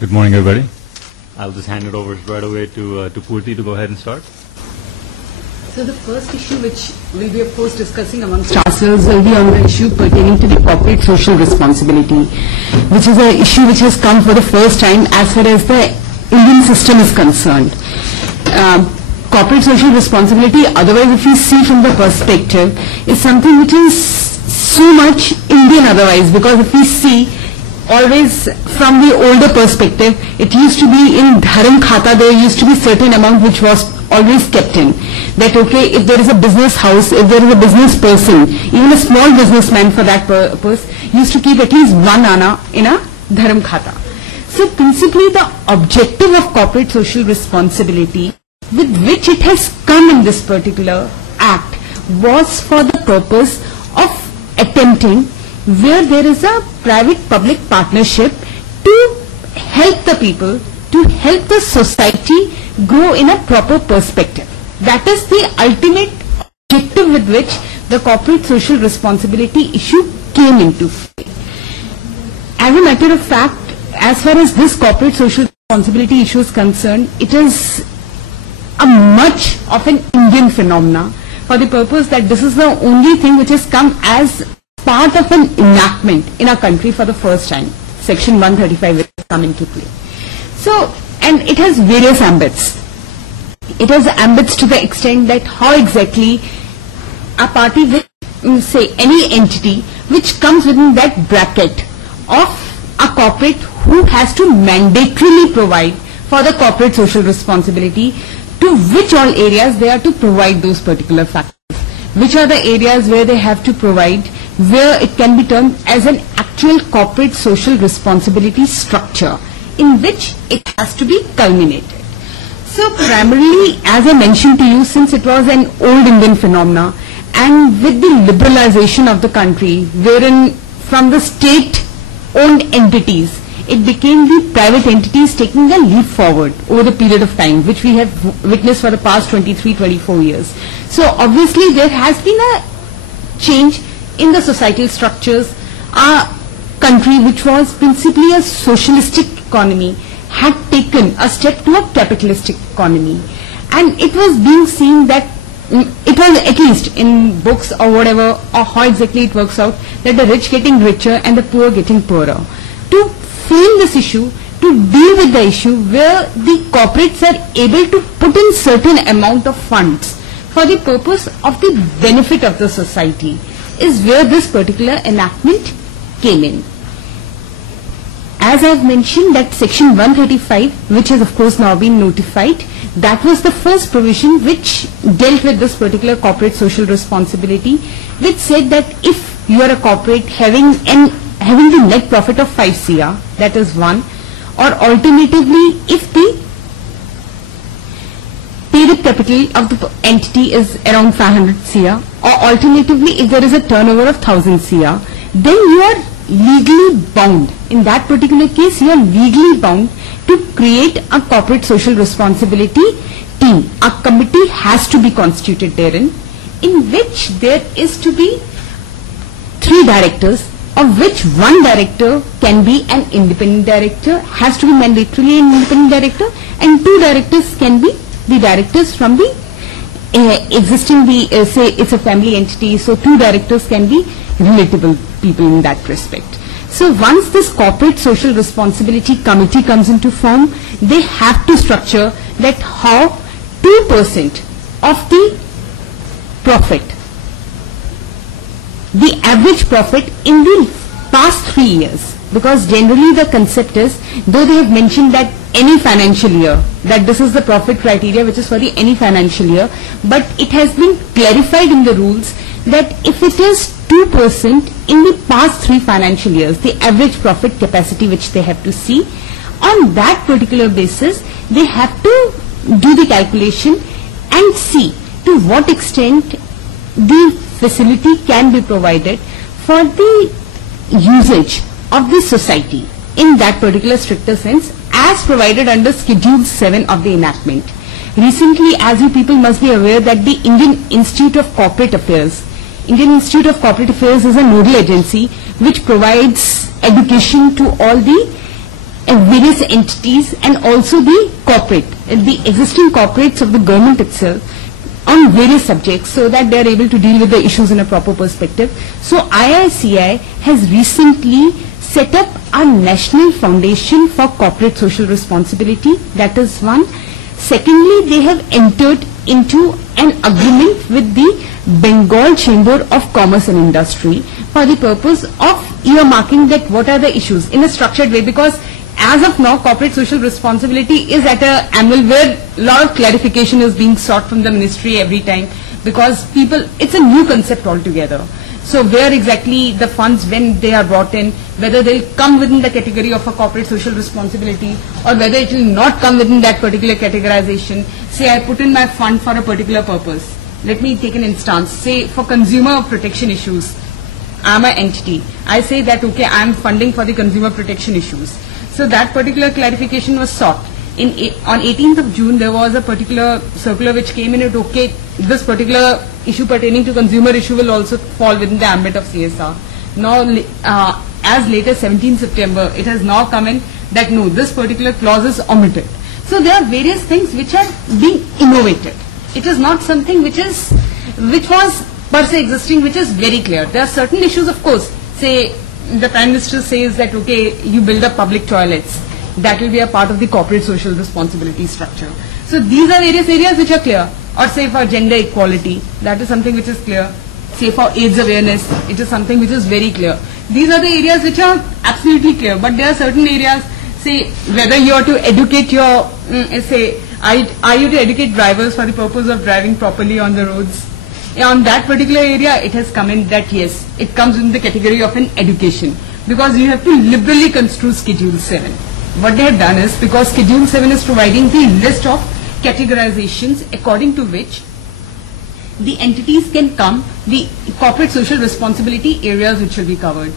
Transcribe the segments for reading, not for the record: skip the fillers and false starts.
Good morning, everybody. I'll just hand it over right away to Purti to go ahead and start. So the first issue which we'll be of course discussing amongst ourselves will be on the issue pertaining to the corporate social responsibility, which is an issue which has come for the first time as far as the Indian system is concerned. Corporate social responsibility, otherwise if we see from the perspective, is something which is so much Indian otherwise, because if we see always from the older perspective, it used to be in Dharam Khata, there used to be certain amount which was always kept in. That okay, if there is a business house, if there is a business person, even a small businessman for that purpose, used to keep at least 1 anna in a Dharam Khata. So principally the objective of corporate social responsibility with which it has come in this particular act was for the purpose of attempting where there is a private-public partnership to help the people, to help the society grow in a proper perspective. That is the ultimate objective with which the corporate social responsibility issue came into play. As a matter of fact, as far as this corporate social responsibility issue is concerned, it is a much of an Indian phenomena for the purpose that this is the only thing which has come as part of an enactment in our country for the first time. Section 135 has come into play. So, and it has various ambits. It has ambits to the extent that how exactly a party will say any entity which comes within that bracket of a corporate who has to mandatorily provide for the corporate social responsibility, to which all areas they are to provide those particular factors. Which are the areas where they have to provide, where it can be termed as an actual corporate social responsibility structure in which it has to be culminated. So primarily, as I mentioned to you, since it was an old Indian phenomena, and with the liberalization of the country, wherein from the state-owned entities, it became the private entities taking a leap forward over the period of time, which we have witnessed for the past 23-24 years. So obviously there has been a change in the societal structures. Our country, which was principally a socialistic economy, had taken a step to a capitalistic economy. And it was being seen that it was, at least in books or whatever, or how exactly it works out, that the rich getting richer and the poor getting poorer. To frame this issue, to deal with the issue where the corporates are able to put in certain amount of funds for the purpose of the benefit of the society, is where this particular enactment came in. As I have mentioned, that section 135, which has of course now been notified, that was the first provision which dealt with this particular corporate social responsibility, which said that if you are a corporate having the net profit of 5 CR, that is one, or alternatively if the paid-up capital of the entity is around 500 CR, or alternatively if there is a turnover of 1000 CR, then you are legally bound. In that particular case, you are legally bound to create a corporate social responsibility team. A committee has to be constituted therein, in which there is to be 3 directors, of which 1 director can be an independent director, has to be mandatorily an independent director, and 2 directors can be the directors from the existing, say it's a family entity, so 2 directors can be relatable people in that respect. So once this corporate social responsibility committee comes into form, they have to structure that how 2% of the profit, the average profit in the past 3 years, because generally the concept is, though they have mentioned that any financial year, that this is the profit criteria which is for the any financial year, but it has been clarified in the rules that if it is 2% in the past 3 financial years, the average profit capacity which they have to see, on that particular basis they have to do the calculation and see to what extent the facility can be provided for the usage of the society in that particular stricter sense, as provided under Schedule 7 of the enactment. Recently, as you people must be aware, that the Indian Institute of Corporate Affairs is a nodal agency which provides education to all the various entities and also the existing corporates of the government itself on various subjects so that they are able to deal with the issues in a proper perspective. So IICI has recently set up a National Foundation for Corporate Social Responsibility. That is one. Secondly, they have entered into an agreement with the Bengal Chamber of Commerce and Industry for the purpose of earmarking that what are the issues in a structured way, because as of now, corporate social responsibility is at an annual where a lot of clarification is being sought from the ministry every time, because it's a new concept altogether. So where exactly the funds, when they are brought in, whether they will come within the category of a corporate social responsibility or whether it will not come within that particular categorization. Say I put in my fund for a particular purpose. Let me take an instance. Say for consumer protection issues, I am an entity. I say that okay, I am funding for the consumer protection issues. So that particular clarification was sought. On 18th of June, there was a particular circular which came in. Okay, this particular issue pertaining to consumer issue will also fall within the ambit of CSR. Now, as late as 17 September, it has now come in that no, this particular clause is omitted. So there are various things which are being innovated. It is not something which was per se existing, which is very clear. There are certain issues, of course. Say the Prime Minister says that okay, you build up public toilets. That will be a part of the corporate social responsibility structure. So these are various areas which are clear. Or say for gender equality, that is something which is clear. Say for AIDS awareness, it is something which is very clear. These are the areas which are absolutely clear. But there are certain areas, say whether you are to educate your, are you to educate drivers for the purpose of driving properly on the roads? On that particular area, it has come in that yes, it comes in the category of an education. Because you have to liberally construe Schedule 7. What they have done is, because Schedule 7 is providing the list of categorizations according to which the entities can come, the corporate social responsibility areas which will be covered.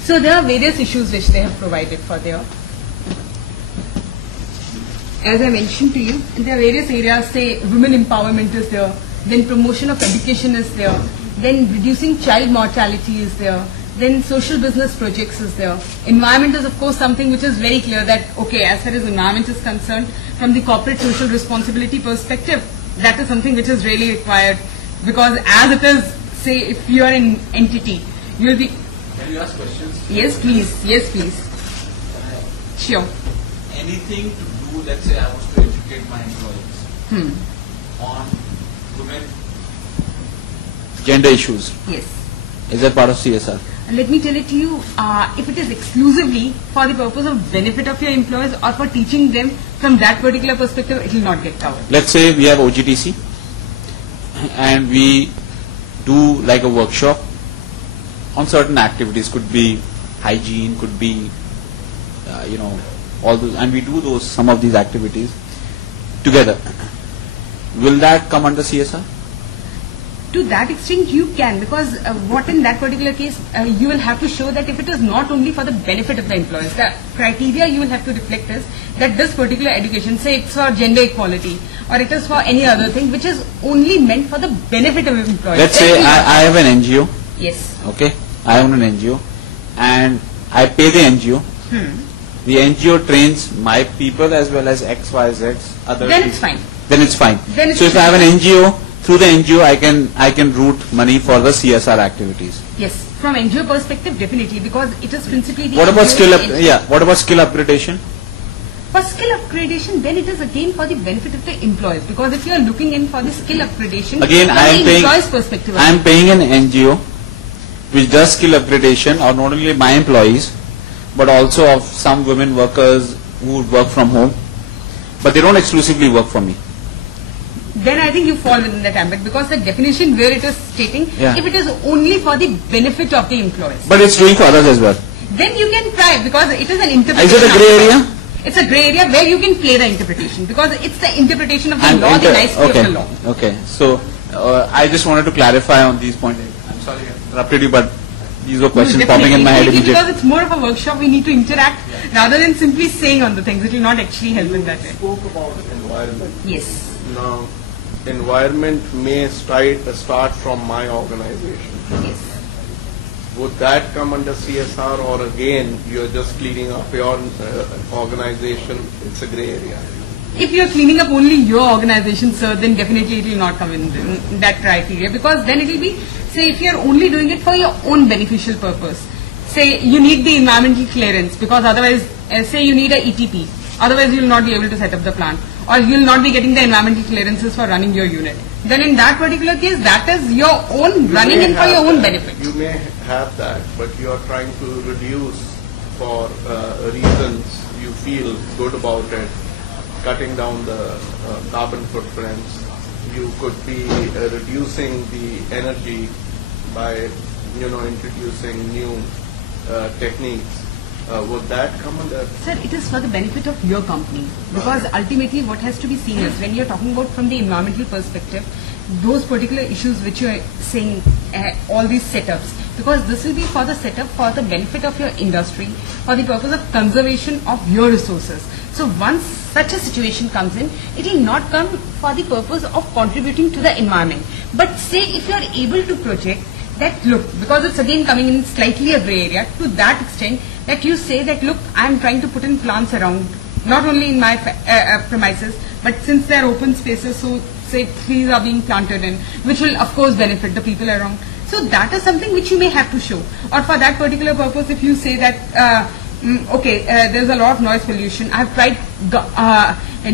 So there are various issues which they have provided for there. As I mentioned to you, there are various areas, say women empowerment is there, then promotion of education is there, then reducing child mortality is there, then social business projects is there. Environment is of course something which is very clear that okay, as far as environment is concerned, from the corporate social responsibility perspective, that is something which is really required, because as it is, say if you are an entity, you will be... Can you ask questions? Yes please, yes please. Sure. Anything to do, let's say I was to educate my employees on women gender issues. Yes. Is that part of CSR? Let me tell it to you, if it is exclusively for the purpose of benefit of your employees or for teaching them from that particular perspective, it will not get covered. Let's say we have OGTC and we do like a workshop on certain activities, could be hygiene, could be, all those, and we do some of these activities together. Will that come under CSR? To that extent you can, because what in that particular case you will have to show that if it is not only for the benefit of the employees, the criteria you will have to reflect is that this particular education, say it's for gender equality or it is for any other thing which is only meant for the benefit of employees. Let's say I have an NGO. Yes. Okay, I own an NGO and I pay the NGO. The NGO trains my people as well as X, Y, Z other Then people. it's fine. Then it's fine. Then it's so if I have an NGO, through the NGO I can route money for the CSR activities. Yes. From NGO perspective, definitely, because it is principally the... What about NGO what about skill upgradation? For skill upgradation, then it is again for the benefit of the employees, because if you are looking in for the skill upgradation, Again, from I am the paying. employees' perspective, I am paying an NGO which does skill upgradation, or not only my employees, but also of some women workers who work from home, but they don't exclusively work for me. then I think you fall within that ambit, because the definition where it is stating, if it is only for the benefit of the employees, But it's doing for others as well. then you can try, because it is an interpretation. Is it a grey area? It's a grey area where you can play the interpretation, because it's the interpretation of the law, the nicety of the law. Okay, so I just wanted to clarify on these points. I'm sorry I interrupted you, but these were questions popping in my head immediately. Because it's more of a workshop, we need to interact rather than simply saying on the things. It will not actually help in that way. Spoke about environment. Yes. Now, environment may start from my organization. Yes. would that come under CSR, or again you're just cleaning up your organization? It's a gray area. If you're cleaning up only your organization, sir, then definitely it will not come in that criteria, because then it will be, say, if you're only doing it for your own beneficial purpose, say you need the environmental clearance because otherwise, say you need a ETP, otherwise you will not be able to set up the plant, or you will not be getting the environmental clearances for running your unit. Then in that particular case, that is your own running in for your own benefit. You may have that, but you are trying to reduce for reasons you feel good about it, cutting down the carbon footprints. You could be reducing the energy by, introducing new techniques. Would that come under? Sir, it is for the benefit of your company, because ultimately what has to be seen is, when you are talking about from the environmental perspective, those particular issues which you are saying, all these setups, because this will be for the setup for the benefit of your industry, for the purpose of conservation of your resources. So once such a situation comes in, it will not come for the purpose of contributing to the environment. But say if you are able to project that, look, because it's again coming in slightly a grey area, to that extent that you say that, look, I am trying to put in plants around, not only in my premises, but since they are open spaces, so say trees are being planted in, which will of course benefit the people around. So that is something which you may have to show. Or for that particular purpose, if you say that, there's a lot of noise pollution, I have tried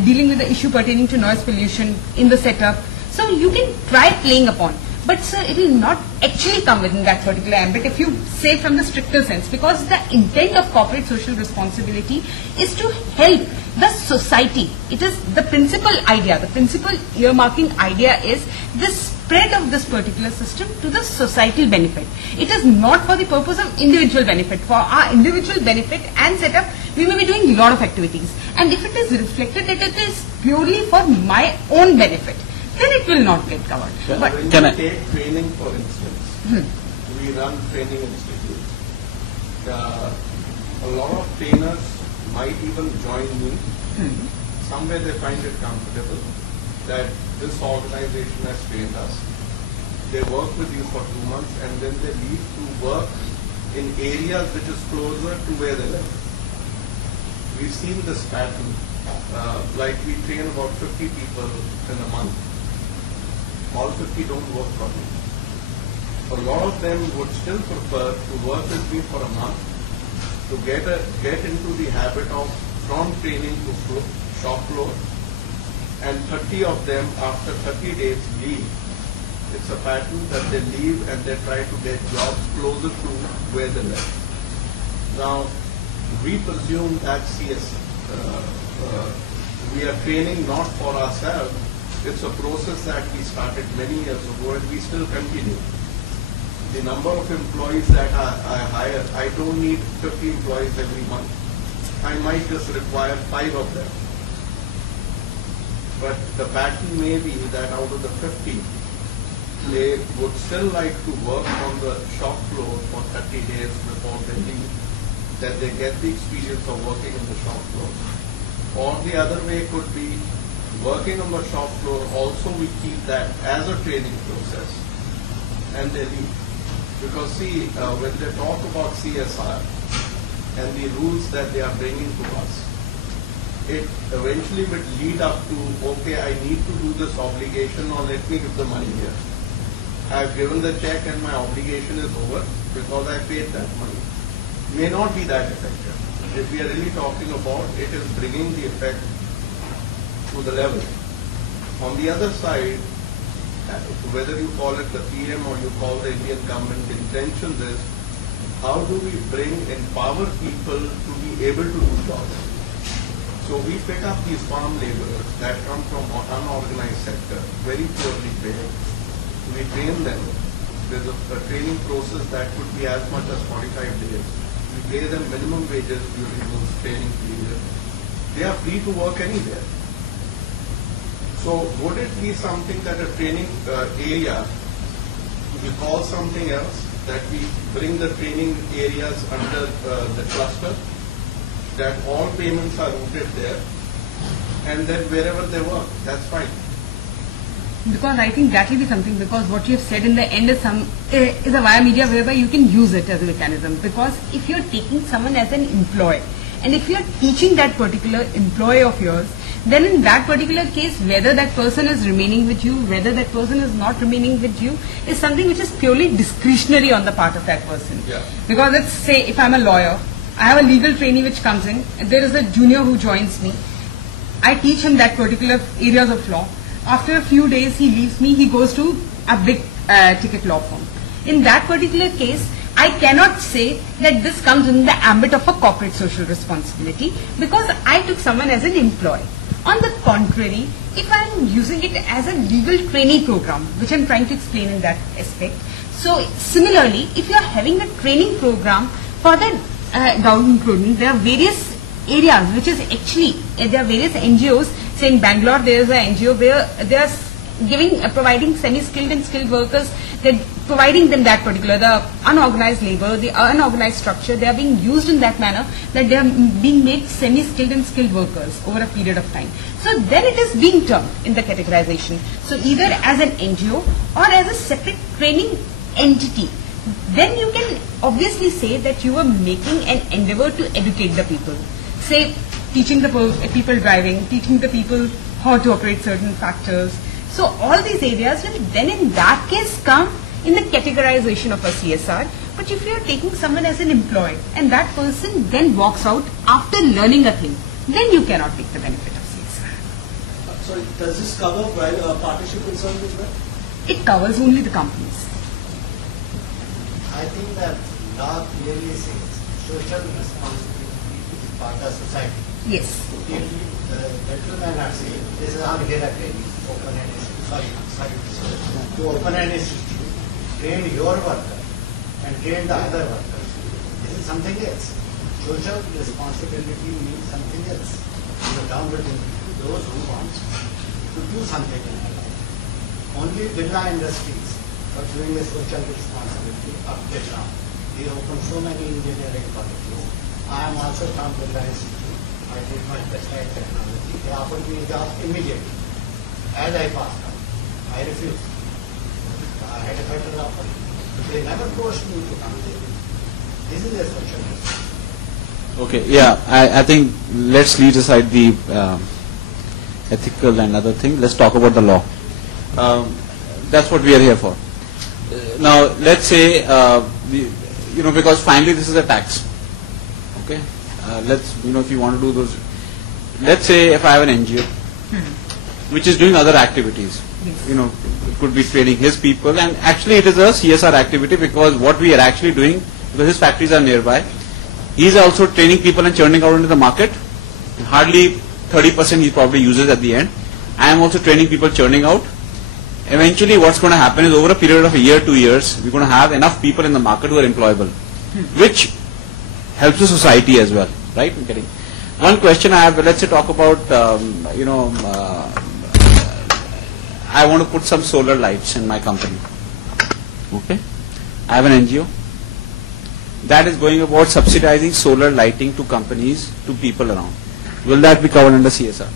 dealing with the issue pertaining to noise pollution in the setup, so you can try playing upon. But sir, it will not actually come within that particular ambit if you say from the stricter sense, because the intent of corporate social responsibility is to help the society. It is the principal idea, the principal earmarking idea is the spread of this particular system to the societal benefit. It is not for the purpose of individual benefit. For our individual benefit and setup, we may be doing a lot of activities. And if it is reflected that it is purely for my own benefit, then it will not get covered. But when you take training, for instance, we run training institutes. A lot of trainers might even join me. Somewhere they find it comfortable that this organization has trained us. They work with you for 2 months and then they leave to work in areas which is closer to where they live. We've seen this pattern. Like we train about 50 people in a month. All 50 don't work for me. A lot of them would still prefer to work with me for a month to get into the habit of from training to shop floor, and 30 of them after 30 days leave. It's a pattern that they leave and they try to get jobs closer to where they live. Now, we presume that we are training not for ourselves. It's a process that we started many years ago and we still continue. The number of employees that I hire, I don't need 50 employees every month. I might just require 5 of them. But the pattern may be that out of the 50, they would still like to work on the shop floor for 30 days before they leave, that they get the experience of working in the shop floor. Or the other way could be working on the shop floor, also we keep that as a training process, and they leave. Because see, when they talk about CSR and the rules that they are bringing to us, it eventually will lead up to, okay, I need to do this obligation, or let me give the money here. I've given the check and my obligation is over because I paid that money. May not be that effective. If we are really talking about it is bringing the effect to the level. On the other side, whether you call it the PM or you call the Indian government, intentions is how do we empower people to be able to do jobs. So we pick up these farm laborers that come from unorganized sector, very poorly paid. We train them. There's a training process that could be as much as 45 days. We pay them minimum wages during those training periods. They are free to work anywhere. So would it be something that a training area, we call something else, that we bring the training areas under the cluster, that all payments are routed there, and then wherever they work, that's fine. Because I think that will be something, because what you have said in the end is a via media whereby you can use it as a mechanism. Because if you're taking someone as an employee, and if you're teaching that particular employee of yours, then in that particular case, whether that person is remaining with you, whether that person is not remaining with you, is something which is purely discretionary on the part of that person. Yeah. Because let's say if I'm a lawyer, I have a legal trainee which comes in, there is a junior who joins me, I teach him that particular areas of law. After a few days he leaves me, he goes to a big ticket law firm. In that particular case, I cannot say that this comes in the ambit of a corporate social responsibility, because I took someone as an employee. On the contrary, if I am using it as a legal trainee program, which I am trying to explain in that aspect, so similarly, if you are having a training program for the government employment, there are various areas which is actually, there are various NGOs, say in Bangalore there is an NGO where they are providing semi-skilled and skilled workers, they're providing them that particular, the unorganized labor, the unorganized structure, they are being used in that manner that they are being made semi-skilled and skilled workers over a period of time. So then it is being termed in the categorization. So either as an NGO or as a separate training entity, then you can obviously say that you are making an endeavor to educate the people. Say, teaching the people driving, teaching the people how to operate certain factors. So all these areas will then in that case come in the categorization of a CSR. But if you are taking someone as an employee and that person then walks out after learning a thing, then you cannot take the benefit of CSR. Sorry, does this cover partnership concerns as well? It covers only the companies. I think that law clearly says social responsibility is part of society. Yes. Clearly, the gentlemen are saying, this is how we get a training, open an institute, to open an institute, train your worker and train the other workers. This is something else. Social responsibility means something else. You are downloading those who want to do something in their life. Only Birla Industries are doing a social responsibility up to now. They open so many engineering colleges. I am also from Birla Institute. I did my textile technology. They offered me a job immediately. As I passed out, I refused. I had a better offer. But they never forced me to come there. This is a social responsibility. Okay, yeah, I think let's leave aside the ethical and other thing. Let's talk about the law. That's what we are here for. Now, let's say, because finally this is a tax. Okay, if you want to do those, let's say if I have an NGO which is doing other activities, it could be training his people, and actually it is a CSR activity, because what we are actually doing, because his factories are nearby, he is also training people and churning out into the market. Hardly 30% he probably uses at the end. I am also training people, churning out. Eventually what's going to happen is over a period of a year, 2 years, we're going to have enough people in the market who are employable, which helps the society as well, right? I'm getting one question I have. Let's say talk about, I want to put some solar lights in my company. Okay, I have an NGO that is going about subsidizing solar lighting to companies, to people around. Will that be covered under CSR?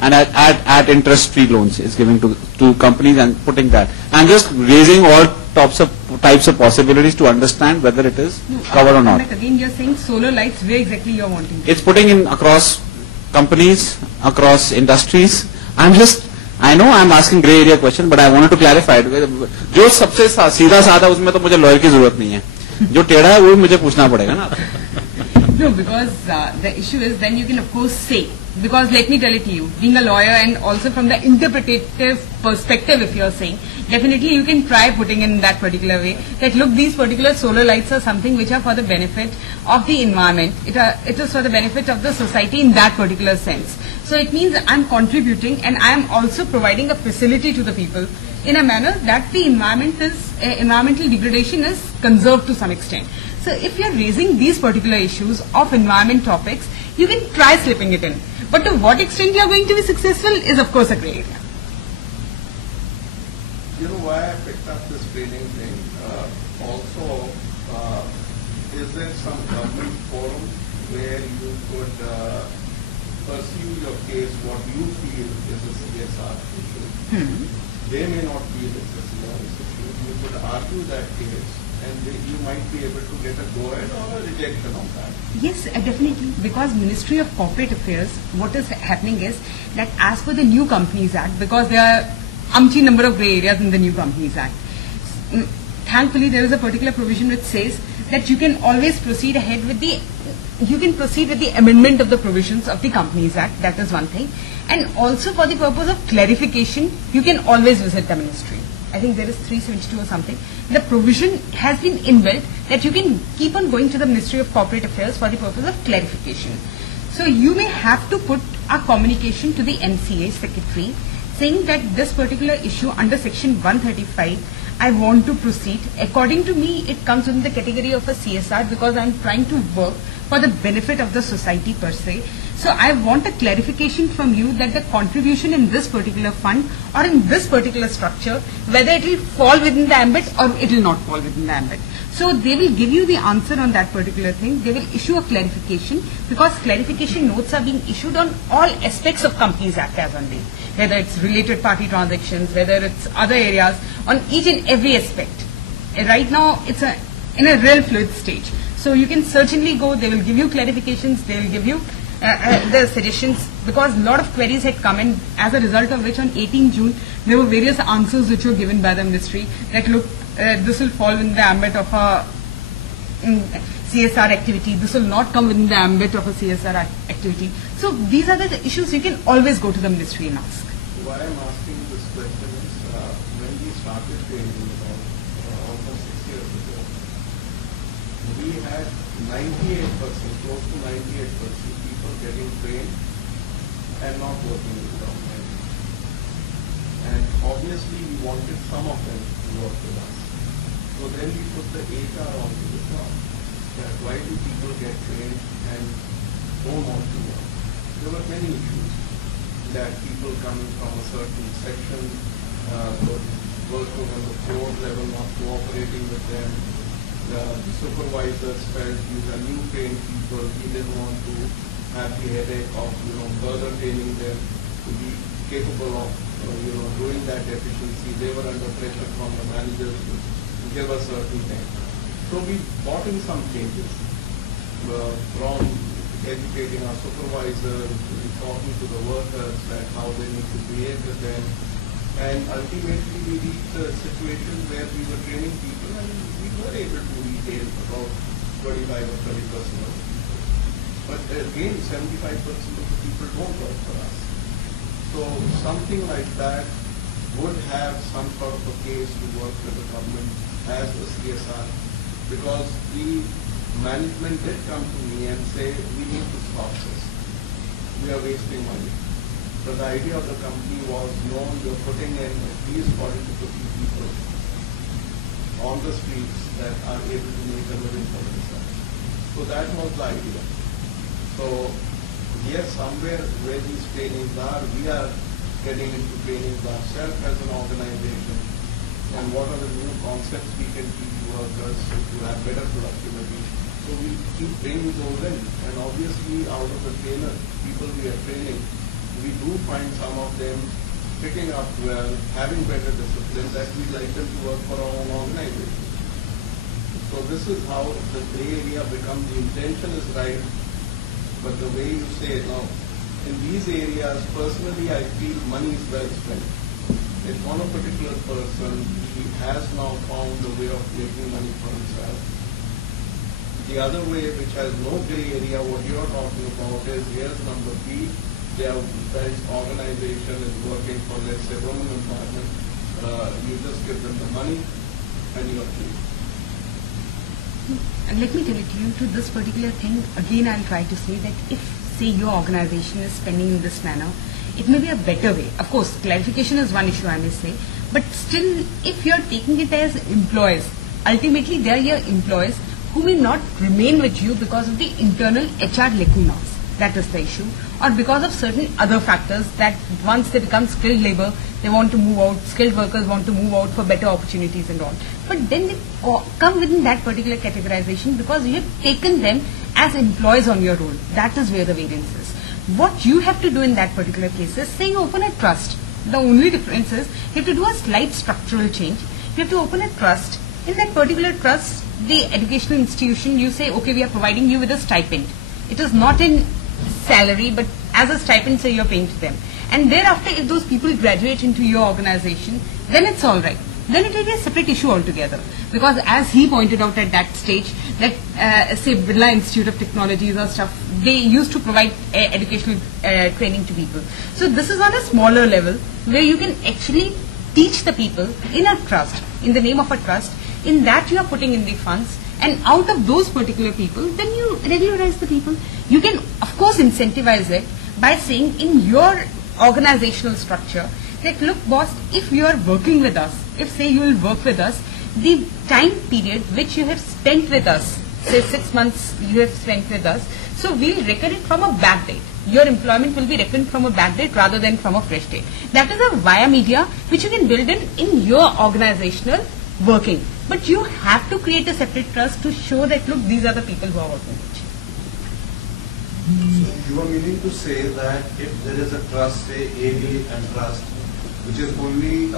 And at interest-free loans is giving to companies and putting that. I'm just raising all types of possibilities to understand whether it is covered or not. Again, you're saying solar lights, where exactly you're wanting? It's putting in across companies, across industries. I know I'm asking grey area question, but I wanted to clarify it. जो सबसे सीधा साधा उसमें तो मुझे lawyer की जरूरत नहीं है. जो टेढ़ा है वो मुझे पूछना पड़ेगा ना. No, because the issue is then you can of course say, because let me tell it to you, being a lawyer and also from the interpretative perspective, if you're saying, definitely you can try putting in that particular way that look, these particular solar lights are something which are for the benefit of the environment. It is for the benefit of the society in that particular sense. So it means I'm contributing and I am also providing a facility to the people in a manner that the environmental degradation is conserved to some extent. So if you're raising these particular issues of environment topics, you can try slipping it in. But to what extent you're going to be successful is of course a grey area. You know why I picked up this training thing? Also, is there some government forum where you could pursue your case, what you feel is a CSR issue. They may not feel it's a CSR issue. You could argue that case, and you might be able to get a go-ahead or a rejection on that. Yes, definitely. Because Ministry of Corporate Affairs, what is happening is that as per the New Companies Act, because there are umpteen number of grey areas in the New Companies Act, thankfully there is a particular provision which says that you can always proceed ahead with the amendment of the provisions of the Companies Act. That is one thing. And also for the purpose of clarification, you can always visit the ministry. I think there is 372 or something. The provision has been inbuilt that you can keep on going to the Ministry of Corporate Affairs for the purpose of clarification. So you may have to put a communication to the MCA secretary saying that this particular issue under section 135, I want to proceed. According to me, it comes within the category of a CSR because I am trying to work for the benefit of the society per se. So I want a clarification from you that the contribution in this particular fund or in this particular structure, whether it will fall within the ambit or it will not fall within the ambit. So they will give you the answer on that particular thing. They will issue a clarification because clarification notes are being issued on all aspects of Companies Act as on date, whether it's related party transactions, whether it's other areas, on each and every aspect. Right now, it's in a real fluid stage. So you can certainly go, they will give you clarifications, they will give you the suggestions, because a lot of queries had come in, as a result of which on 18 June, there were various answers which were given by the ministry that look, this will fall in the ambit of a CSR activity, this will not come within the ambit of a CSR activity. So these are the issues you can always go to the ministry and ask. Why I'm asking this question is, when we started training almost 6 years ago, we had 98%, close to 98% people getting trained and not working with the organization. And obviously we wanted some of them to work with us. So then we put the HR onto the job. That why do people get trained and don't want to work? There were many issues that people coming from a certain section, working on the floor level, not cooperating with them. The supervisors felt these are new trained people. He didn't want to have the headache of further training them to be capable of doing that efficiency. They were under pressure from the managers to give us certain things. So we brought in some changes from educating our supervisors, talking to the workers that how they need to behave with them, and ultimately we reached a situation where we were training people and we were able to retain about 25 or 30% of the people. But again, 75% of the people don't work for us. So something like that would have some sort of a case to work with the government as a CSR, because the management did come to me and say, we need to stop this. We are wasting money. But the idea of the company was, no, you're putting in at least 40 to 50 people on the streets that are able to make a living for themselves. So that was the idea. So yes, somewhere where these trainings are, we are getting into trainings ourselves as an organization, and what are the new concepts we can teach workers to have better productivity. So we keep bringing those in, and obviously out of the trainers, people we are training, we do find some of them picking up well, having better discipline, that we'd like them to work for our own organization. So this is how the gray area becomes, the intention is right, but the way you say it now, in these areas, personally I feel money is well spent. If one particular person, he has now found a way of making money for himself. The other way, which has no gray area, what you're talking about is, here's number B, their organization is working for, let's say, women empowerment. You just give them the money and you're free. And let me tell it to you, to this particular thing, again I'll try to say that if, say, your organization is spending in this manner, it may be a better way. Of course, clarification is one issue, I may say, but still, if you're taking it as employees, ultimately they are your employees who may not remain with you because of the internal HR lacunas. That is the issue. Or because of certain other factors that once they become skilled labor, they want to move out, skilled workers want to move out for better opportunities and all. But then they come within that particular categorization because you have taken them as employees on your roll. That is where the variance is. What you have to do in that particular case is saying open a trust. The only difference is you have to do a slight structural change. You have to open a trust. In that particular trust, the educational institution, you say, okay, we are providing you with a stipend. It is not in salary, but as a stipend, say you're paying to them. And thereafter, if those people graduate into your organization, then it's all right. Then it will be a separate issue altogether. Because as he pointed out at that stage, that say Birla Institute of Technologies or stuff, they used to provide educational training to people. So this is on a smaller level where you can actually teach the people in a trust, in the name of a trust. In that you are putting in the funds, and out of those particular people, then you regularize the people. You can, of course, incentivize it by saying in your organizational structure that, look, boss, if you are working with us, if say you will work with us, the time period which you have spent with us, say 6 months you have spent with us, so we'll reckon it from a back date. Your employment will be reckoned from a back date rather than from a fresh date. That is a via media which you can build in your organizational working. But you have to create a separate trust to show that, look, these are the people who are working with you. So you are meaning to say that if there is a trust, say AD and trust, which is only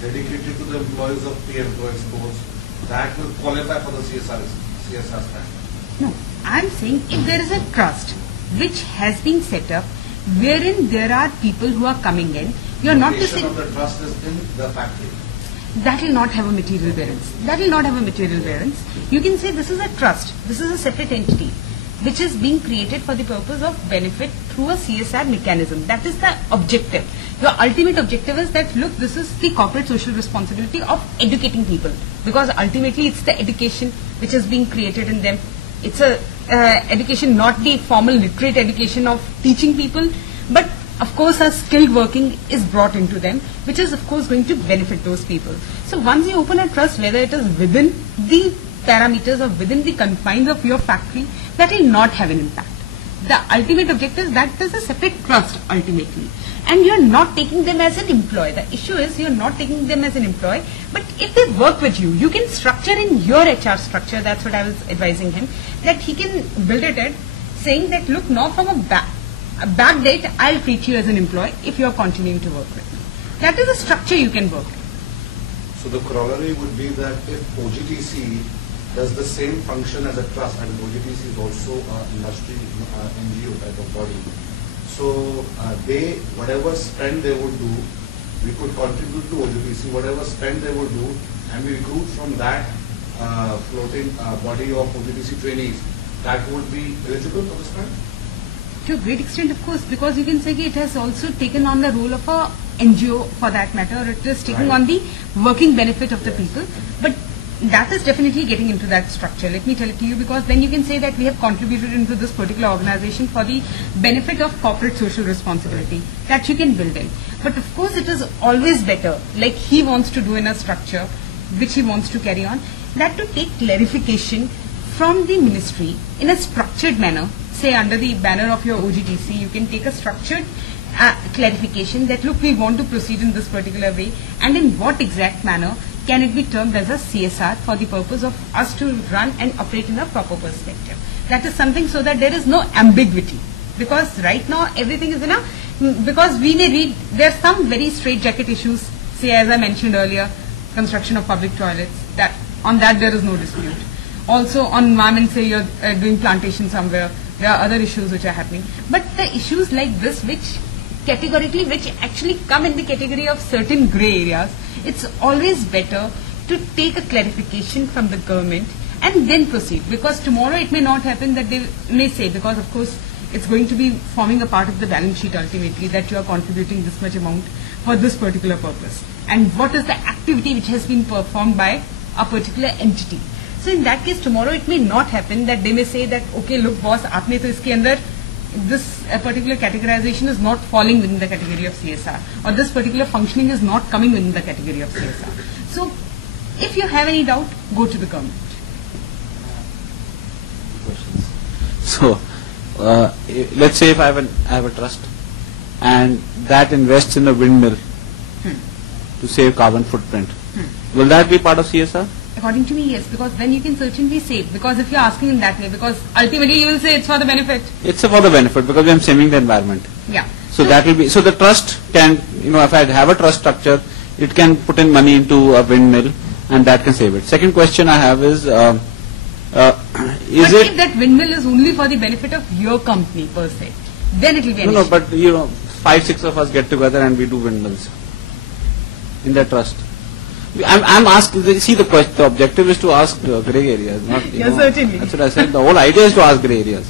dedicated to the employees of PM2 Exports, that will qualify for the CSR standard? No, I am saying if there is a trust which has been set up wherein there are people who are coming in, you are not to say... The location of the trust is in the factory. That will not have a material variance. That will not have a material variance. You can say this is a trust. This is a separate entity which is being created for the purpose of benefit through a CSR mechanism. That is the objective. Your ultimate objective is that, look, this is the corporate social responsibility of educating people. Because ultimately it's the education which is being created in them. It's a education, not the formal literate education of teaching people, but of course a skilled working is brought into them, which is of course going to benefit those people. So once you open a trust, whether it is within the parameters or within the confines of your factory, that will not have an impact. The ultimate objective is that there's a separate trust ultimately. And you're not taking them as an employee. The issue is you're not taking them as an employee, but if they work with you, you can structure in your HR structure, that's what I was advising him, that he can build it at saying that, look, now from a back date, I'll treat you as an employee if you're continuing to work with me. That is a structure you can work with. So the corollary would be that if OGTC does the same function as a trust, and OGTC is also an industry NGO type of body, so they, whatever spend they would do, we could contribute to OGTC, whatever spend they would do, and we recruit from that floating body of OGTC trainees, that would be eligible for the spend? To a great extent, of course, because you can say it has also taken on the role of a NGO for that matter, or it is taking on the working benefit of the people. But that is definitely getting into that structure. Let me tell it to you, because then you can say that we have contributed into this particular organization for the benefit of corporate social responsibility. That you can build in. But of course, it is always better, like he wants to do in a structure, which he wants to carry on, that to take clarification from the ministry in a structured manner. Say under the banner of your OGTC, you can take a structured clarification that, look, we want to proceed in this particular way, and in what exact manner can it be termed as a CSR for the purpose of us to run and operate in a proper perspective. That is something so that there is no ambiguity. Because right now everything is in a, because we may read, there are some very straitjacket issues, say as I mentioned earlier, construction of public toilets, that on that there is no dispute. Also on environment, say you're doing plantation somewhere, there are other issues which are happening. But the issues like this, which categorically, which actually come in the category of certain grey areas, it's always better to take a clarification from the government and then proceed. Because tomorrow it may not happen that they may say, because of course it's going to be forming a part of the balance sheet ultimately, that you are contributing this much amount for this particular purpose. And what is the activity which has been performed by a particular entity. So in that case, tomorrow it may not happen that they may say that, okay, look boss, aapne to iske andar, this particular categorization is not falling within the category of CSR, or this particular functioning is not coming within the category of CSR. So if you have any doubt, go to the government. So let's say if I have a trust and that invests in a windmill to save carbon footprint, will that be part of CSR? According to me, yes, because then you can certainly save. Because if you're asking in that way, because ultimately you will say it's for the benefit. It's for the benefit because I'm saving the environment. Yeah. So that will be, so the trust can, if I have a trust structure, it can put in money into a windmill and that can save it. Second question I have is But if if that windmill is only for the benefit of your company per se, then it will be an no, issue. but 5-6 of us get together and we do windmills in the trust. I'm asking, see the question, the objective is to ask grey areas, not, Yeah, certainly. That's what I said, the whole idea is to ask grey areas.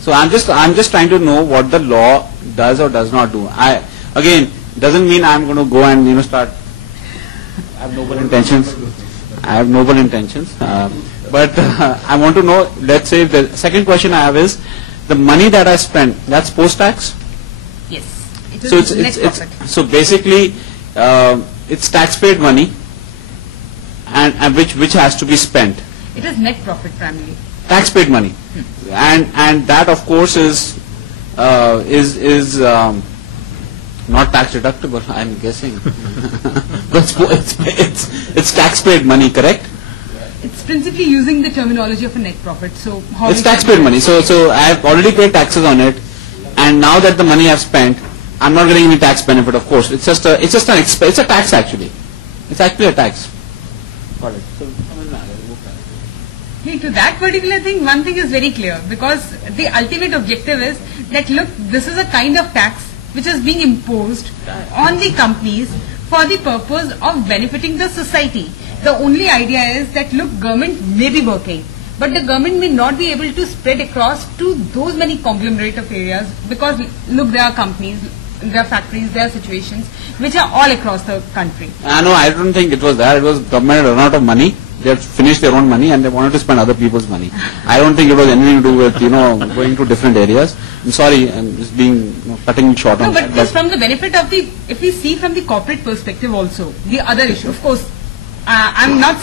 So I'm just trying to know what the law does or does not do. Again, doesn't mean I'm going to go and, start, I have noble intentions. But I want to know, let's say, the second question I have is, the money that I spend, that's post-tax? Yes. It is So net profit. so basically, it's tax-paid money, and which has to be spent. It is net profit primarily. Tax-paid money, and that of course is not tax deductible. I'm guessing. It's tax-paid money, correct? It's principally using the terminology of a net profit. So how It's we can- tax-paid money. So I have already paid taxes on it, and now that the money I've spent, I'm not getting any tax benefit. Of course, it's just it's a tax actually. It's actually a tax. Got it. So, To that particular thing, one thing is very clear, because the ultimate objective is that, look, this is a kind of tax which is being imposed on the companies for the purpose of benefiting the society. The only idea is that, look, government may be working, but the government may not be able to spread across to those many conglomerate of areas, because, look, there are companies, there are factories, there are situations which are all across the country. No, I don't think it was that. It was government had run out of money. They had finished their own money and they wanted to spend other people's money. I don't think it was anything to do with, going to different areas. I'm sorry, I'm just cutting it short No, on but that. it's from the benefit of the, if we see from the corporate perspective also, the other issue, of course, I'm not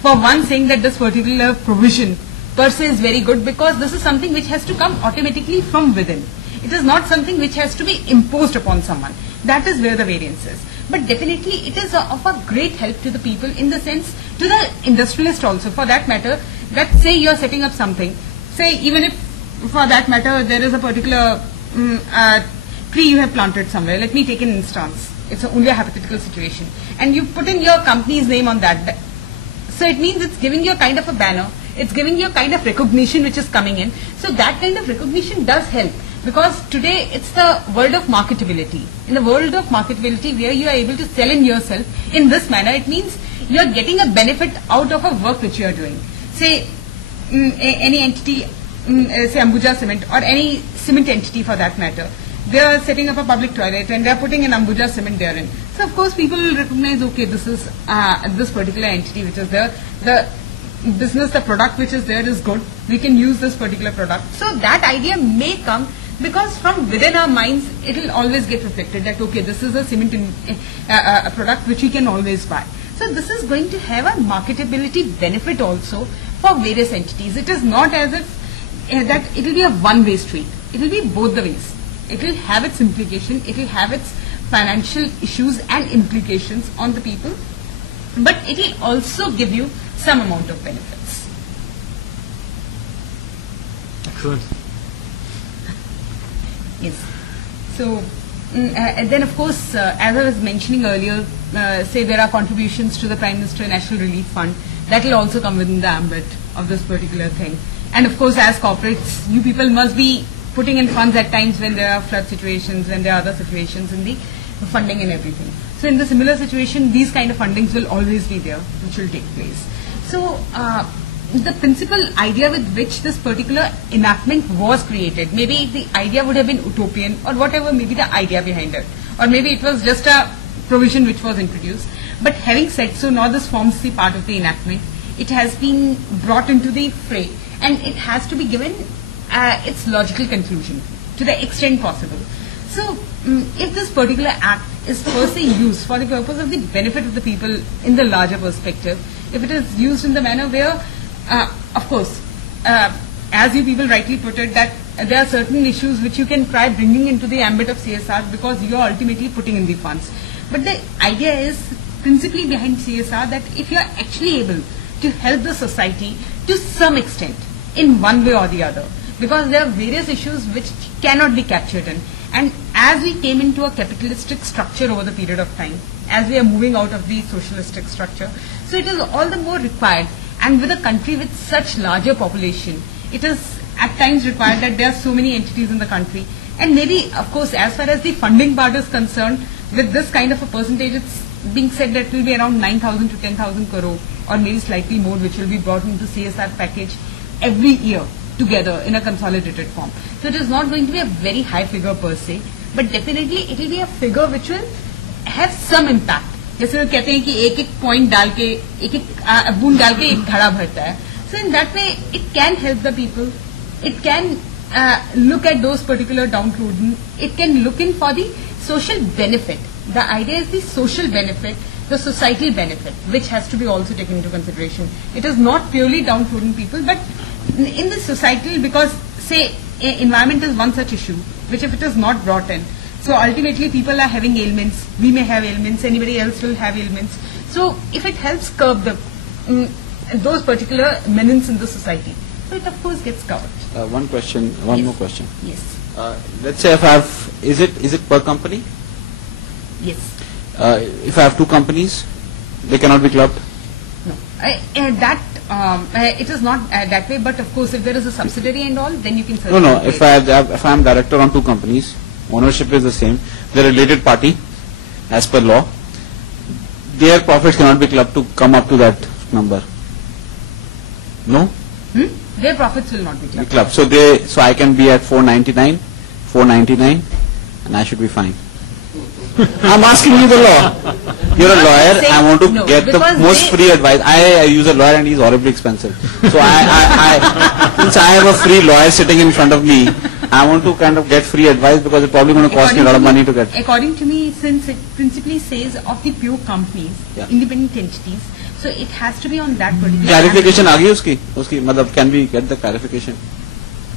for one saying that this particular provision per se is very good, because this is something which has to come automatically from within. It is not something which has to be imposed upon someone. That is where the variance is. But definitely it is of a great help to the people, in the sense, to the industrialist also, for that matter, that say you are setting up something, say even if for that matter there is a particular tree you have planted somewhere. Let me take an instance. It's only a hypothetical situation. And you put in your company's name on that. So it means it's giving you a kind of a banner. It's giving you a kind of recognition which is coming in. So that kind of recognition does help. Because today it's the world of marketability. In the world of marketability, where you are able to sell in yourself in this manner, it means you are getting a benefit out of a work which you are doing. Say any entity, say Ambuja Cement, or any cement entity for that matter, they are setting up a public toilet and they are putting an Ambuja Cement therein. So of course people will recognize, okay, this is this particular entity which is there. The business, the product which is there is good. We can use this particular product. So that idea may come, because from within our minds it will always get reflected that, okay, this is a cement a product which we can always buy. So this is going to have a marketability benefit also for various entities. It is not as if that it will be a one-way street. It will be both the ways. It will have its implication, it will have its financial issues and implications on the people, but it will also give you some amount of benefits. Excellent. Yes. So, and then of course, as I was mentioning earlier, say there are contributions to the Prime Minister National Relief Fund, that will also come within the ambit of this particular thing. And of course, as corporates, you people must be putting in funds at times when there are flood situations, when there are other situations in the funding and everything. So in the similar situation, these kind of fundings will always be there, which will take place. So, the principal idea with which this particular enactment was created, maybe the idea would have been utopian, or whatever may be the idea behind it, or maybe it was just a provision which was introduced. But having said so, now this forms the part of the enactment. It has been brought into the fray, and it has to be given its logical conclusion to the extent possible. So, if this particular act is per se used for the purpose of the benefit of the people in the larger perspective, if it is used in the manner where, of course, as you people rightly put it, that there are certain issues which you can try bringing into the ambit of CSR, because you are ultimately putting in the funds. But the idea is, principally behind CSR, that if you are actually able to help the society to some extent in one way or the other, because there are various issues which cannot be captured in. And as we came into a capitalistic structure over the period of time, as we are moving out of the socialistic structure, so it is all the more required. And with a country with such larger population, it is at times required that there are so many entities in the country. And maybe, of course, as far as the funding part is concerned, with this kind of a percentage, it's being said that it will be around 9,000 to 10,000 crore, or maybe slightly more, which will be brought into CSR package every year together in a consolidated form. So it is not going to be a very high figure per se, but definitely it will be a figure which will have some impact. जैसे वो कहते हैं कि एक एक point डाल के एक बूंद डाल के एक घड़ा भरता है. So in that way, it can help the people. It can look at those particular downtrodden. It can look in for the social benefit. The idea is the social benefit, the societal benefit, which has to be also taken into consideration. It is not purely downtrodden people, but in the societal, because say environment is one such issue, which if it is not brought in, so ultimately people are having ailments, we may have ailments, anybody else will have ailments. So if it helps curb the those particular menace in the society, so it of course gets covered. One question, Yes. more question. Yes. Let's say if I have, is it per company? Yes. If I have two companies, they cannot be clubbed? No. It is not that way, but of course if there is a subsidiary and all, then you can certainly. No. If I am director on two companies, ownership is the same, they're a related party as per law, their profits cannot be clubbed to come up to that number. No? Their profits will not be Be clubbed. clubbed. So I can be at 499, and I should be fine. I'm asking you the law. You're a lawyer. I want to No, get the because most free advice. I use a lawyer and he's horribly expensive. So since I have a free lawyer sitting in front of me, I want to kind of get free advice because it's probably going to cost me a lot of money to get. According to me, since it principally says of the pure companies, Yeah. independent entities, so it has to be on that particular. Clarification आ गई उसकी मतलब can we get the clarification?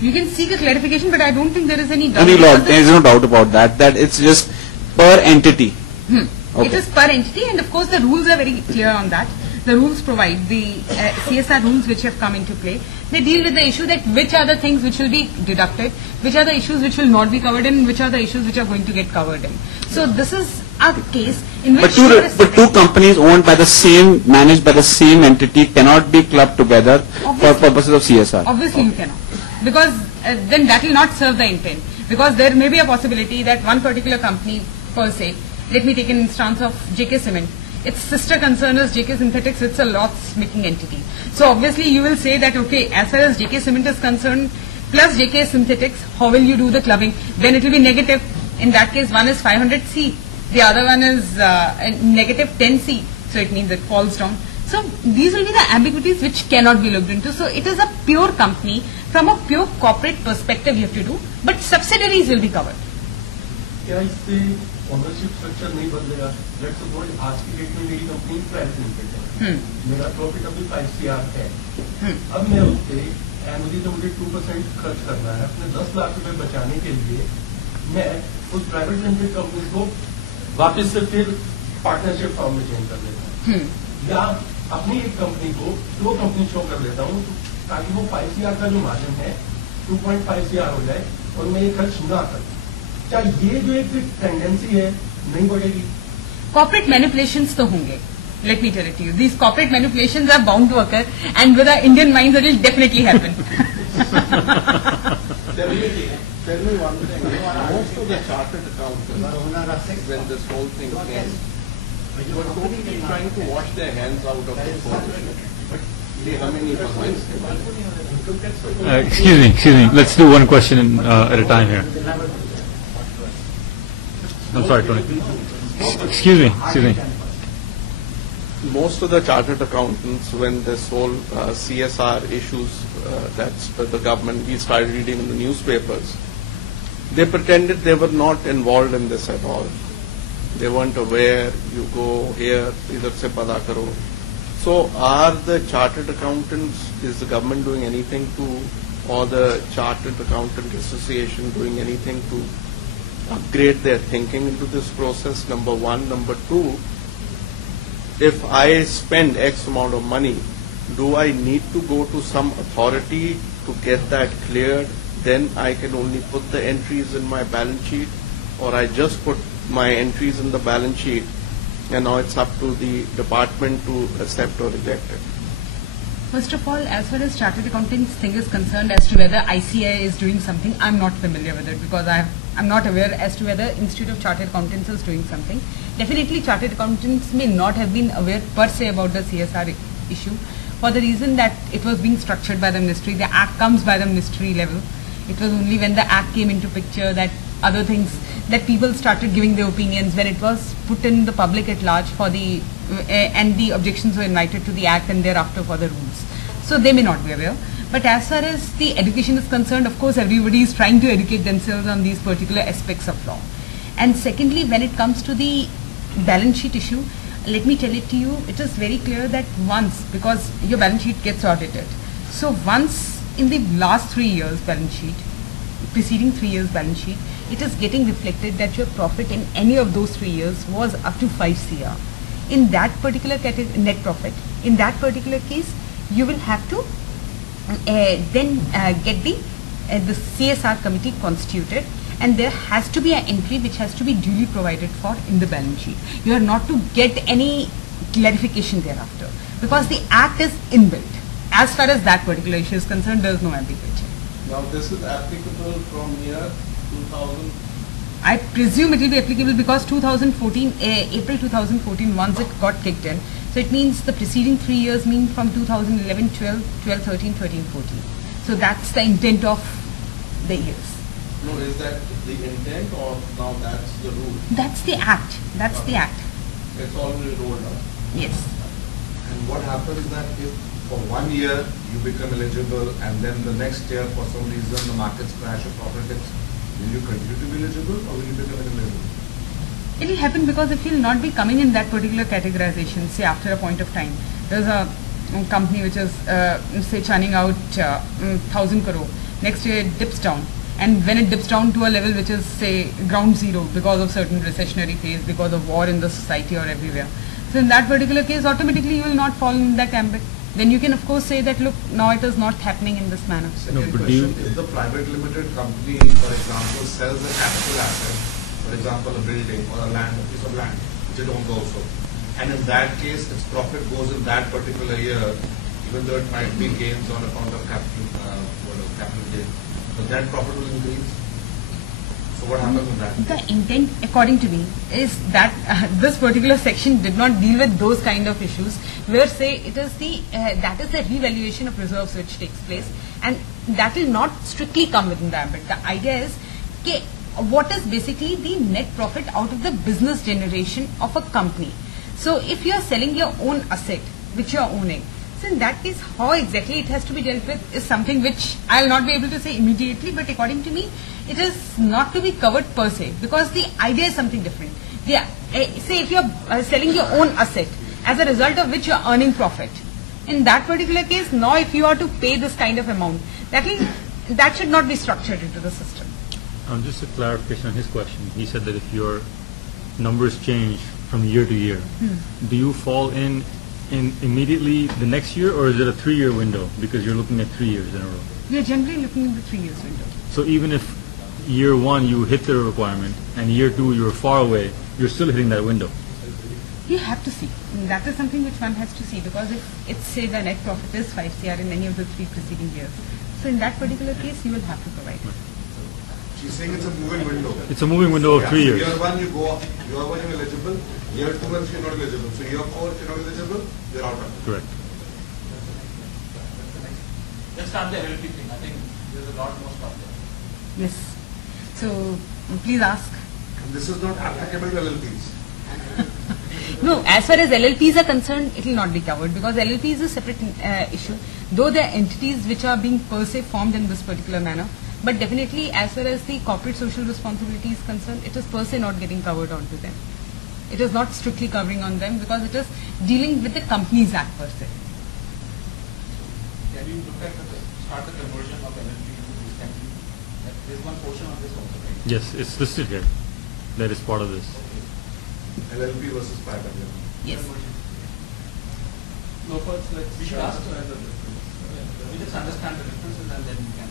You can seek a clarification, but I don't think there is any doubt. Any law, because there is no doubt about that. That it's just per entity. It Okay. is per entity, and of course the rules are very clear on that. The rules provide the CSR rules which have come into play. They deal with the issue that which are the things which will be deducted, which are the issues which will not be covered in, which are the issues which are going to get covered in. So this is a case in which But two companies owned by the same, managed by the same entity cannot be clubbed together for Obviously. purposes of CSR. Obviously you cannot, because then that will not serve the intent. Because there may be a possibility that one particular company per se, let me take an instance of JK Cement. Its sister concern is JK Synthetics, it's a loss making entity. So obviously you will say that, okay, as far as JK Cement is concerned, plus JK Synthetics, how will you do the clubbing? Then it will be negative. In that case, one is 500C, the other one is negative 10C, so it means it falls down. So these will be the ambiguities which cannot be looked into. So it is a pure company, from a pure corporate perspective you have to do, but subsidiaries will be covered. क्या इससे ownership structure नहीं बदलेगा? Let's suppose आज की date में मेरी company private limited है, मेरा प्रॉफिट अभी 5 CR है, अब मैं उस पे एनुअली तो मुझे 2% खर्च करना है, अपने 10 लाख रुपए बचाने के लिए मैं उस प्राइवेट लिमिटेड कंपनी को वापस से फिर पार्टनरशिप फॉर्म में चेंज कर देता हूँ, या अपनी एक कंपनी को दो कंपनी शो कर देता हूँ ताकि वो 5 CR का जो मार्जिन है 2.5 CR हो जाए और मैं ये खर्च ना करूँ. क्या ये जो एक टेंडेंसी है नहीं बढ़ेगी? Corporate manipulations तो होंगे. Let me tell it to you. These corporate manipulations are bound to occur, and with our Indian minds, it will definitely happen. Tell me one thing. Most of the chartered accountants, when this whole thing came, were totally trying to wash their hands out of the whole. Excuse me. Let's do one question at a time here. I'm sorry, Tony. Excuse me. Most of the chartered accountants, when this whole CSR issues that's the government, we started reading in the newspapers, they pretended they were not involved in this at all. They weren't aware. You go here, idhar se pada karo. So are the chartered accountants, is the government doing anything to, or the Chartered Accountant Association doing anything to upgrade their thinking into this process? Number one. Number two, if I spend X amount of money, do I need to go to some authority to get that cleared? Then I can only put the entries in my balance sheet, or I just put my entries in the balance sheet, and now it's up to the department to accept or reject it. First of all, as far as Chartered Accountants thing is concerned as to whether ICAI is doing something, I'm not familiar with it because I'm not aware as to whether Institute of Chartered Accountants is doing something. Definitely Chartered Accountants may not have been aware per se about the CSR issue for the reason that it was being structured by the ministry. The act comes by the ministry level. It was only when the act came into picture that other things, that people started giving their opinions when it was put in the public at large for the, and the objections were invited to the act and thereafter for the rules. So they may not be aware. But as far as the education is concerned, of course everybody is trying to educate themselves on these particular aspects of law. And secondly, when it comes to the balance sheet issue, let me tell it to you, it is very clear that once, because your balance sheet gets audited, so once in the last 3 years balance sheet, preceding 3 years balance sheet, it is getting reflected that your profit in any of those 3 years was up to 5 CR. In that particular net profit, in that particular case, you will have to then get the CSR committee constituted, and there has to be an entry which has to be duly provided for in the balance sheet. You are not to get any clarification thereafter because the act is inbuilt. As far as that particular issue is concerned, there is no ambiguity. Now this is applicable from year 2000. I presume it will be applicable because 2014, April 2014, once it got kicked in. So it means the preceding 3 years mean from 2011, 12, 12, 13, 13, 14. So that's the intent of the years. No, is that the intent or now that's the rule? That's the act. That's the act. It's already rolled out. Yes. And what happens that if for 1 year you become eligible and then the next year for some reason the markets crash or profit dips, will you continue to be eligible or will you become ineligible? It will happen because if you will not be coming in that particular categorization, say after a point of time, there's a company which is say churning out 1,000 crore, next year it dips down, and when it dips down to a level which is say ground zero because of certain recessionary phase, because of war in the society or everywhere. So in that particular case, automatically you will not fall in that ambit. Then you can of course say that look, now it is not happening in this manner. Second but question, if the private limited company, for example, sells a capital asset, for example, a building or a piece of land, which it owns also, and in that case, its profit goes in that particular year, even though it might be gains on account of capital gain, but that profit will increase. So what happens in that? The intent, according to me, is that this particular section did not deal with those kind of issues, where say it is the that is the revaluation of reserves which takes place, and that will not strictly come within the ambit. The idea is, okay, what is basically the net profit out of the business generation of a company. So if you are selling your own asset, which you are owning, so in that case, how exactly it has to be dealt with is something which I will not be able to say immediately, but according to me, it is not to be covered per se, because the idea is something different. Say if you are selling your own asset, as a result of which you are earning profit, in that particular case, now if you are to pay this kind of amount, that should not be structured into the system. Just a clarification on his question. He said that if your numbers change from year to year, do you fall in immediately the next year, or is it a 3-year window because you're looking at 3 years in a row? We are generally looking at the 3 years window. So even if year 1 you hit the requirement and year 2 you're far away, you're still hitting that window. You have to see. And that is something which one has to see, because if it's say the net profit is 5 CR in any of the 3 preceding years, so in that particular case you will have to provide it. She's saying it's a moving window. It's a moving window of 3 years. Year 1 you go up, year 1 you're eligible, year 2 once you're not eligible. So year 4 if you're not eligible, you're out of it. Correct. Let's start the LLP thing. I think there's a lot more stuff there. Yes. So please ask. And this is not applicable to LLPs. No, as far as LLPs are concerned, it will not be covered, because LLP is a separate issue, though they are entities which are being per se formed in this particular manner. But definitely, as far as the corporate social responsibility is concerned, it is per se not getting covered onto them. It is not strictly covering on them, because it is dealing with the Companies Act per se. Can you look at start the conversion of LLP into this company? There's one portion of this also, right? Yes, it's listed here. That is part of this. LLP versus private. Yes. No, first let's We should ask understand the difference. We just understand the differences and then we can.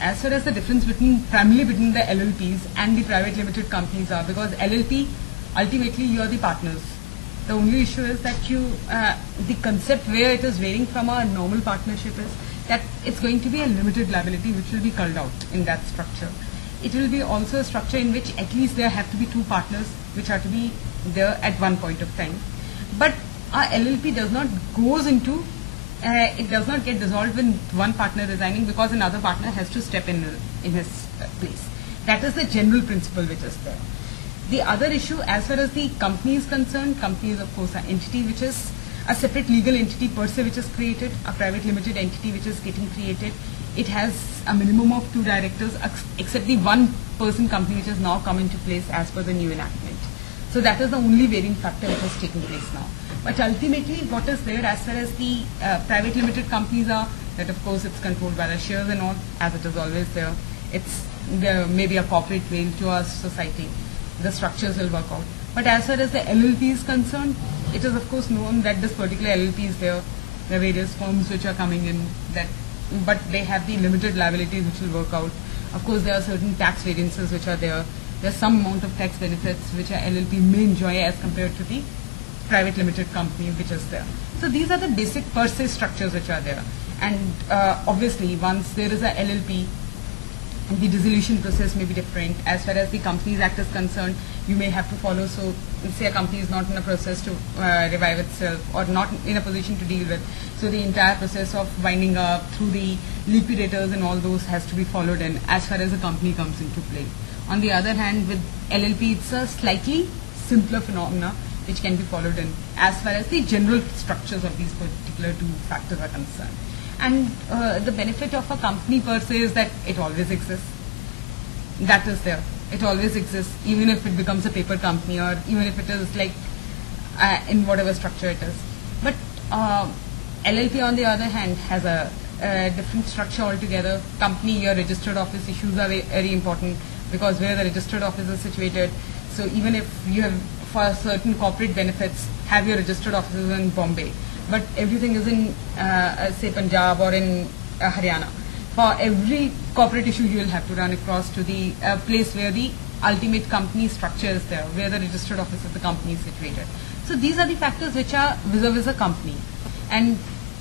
As far as the difference primarily between the LLPs and the private limited companies are, because LLP, ultimately you are the partners. The only issue is that the concept where it is varying from a normal partnership is that it's going to be a limited liability which will be culled out in that structure. It will be also a structure in which at least there have to be two partners which are to be there at one point of time. But our LLP does not goes into it does not get dissolved when one partner resigning, because another partner has to step in his place. That is the general principle which is there. The other issue, as far as the company is concerned, company is of course an entity which is a separate legal entity per se which is created, a private limited entity which is getting created. It has a minimum of 2 directors except the one person company which has now come into place as per the new enactment. So that is the only varying factor which has taken place now. But ultimately, what is there as far as the private limited companies are, that of course it's controlled by the shares and all, as it is always there. There may be a corporate veil to our society. The structures will work out. But as far as the LLP is concerned, it is of course known that this particular LLP is there. There are various firms which are coming in, but they have the limited liabilities which will work out. Of course, there are certain tax variances which are there. There's some amount of tax benefits which a LLP may enjoy as compared to the private limited company which is there. So these are the basic per se structures which are there. And obviously, once there is a LLP, the dissolution process may be different. As far as the Companies Act is concerned, you may have to follow. So, say a company is not in a process to revive itself or not in a position to deal with. So, the entire process of winding up through the liquidators and all those has to be followed in as far as a company comes into play. On the other hand, with LLP, it's a slightly simpler phenomena which can be followed in as far as the general structures of these particular 2 factors are concerned. And the benefit of a company per se is that it always exists. That is there. It always exists, even if it becomes a paper company or even if it is like in whatever structure it is. But LLP on the other hand has a different structure altogether. Company, your registered office issues are very important, because where the registered office is situated, so even if you have for certain corporate benefits have your registered offices in Bombay, but everything is in say Punjab or in Haryana. For every corporate issue you will have to run across to the place where the ultimate company structure is there, where the registered office of the company is situated. So these are the factors which are vis-a-vis a company. And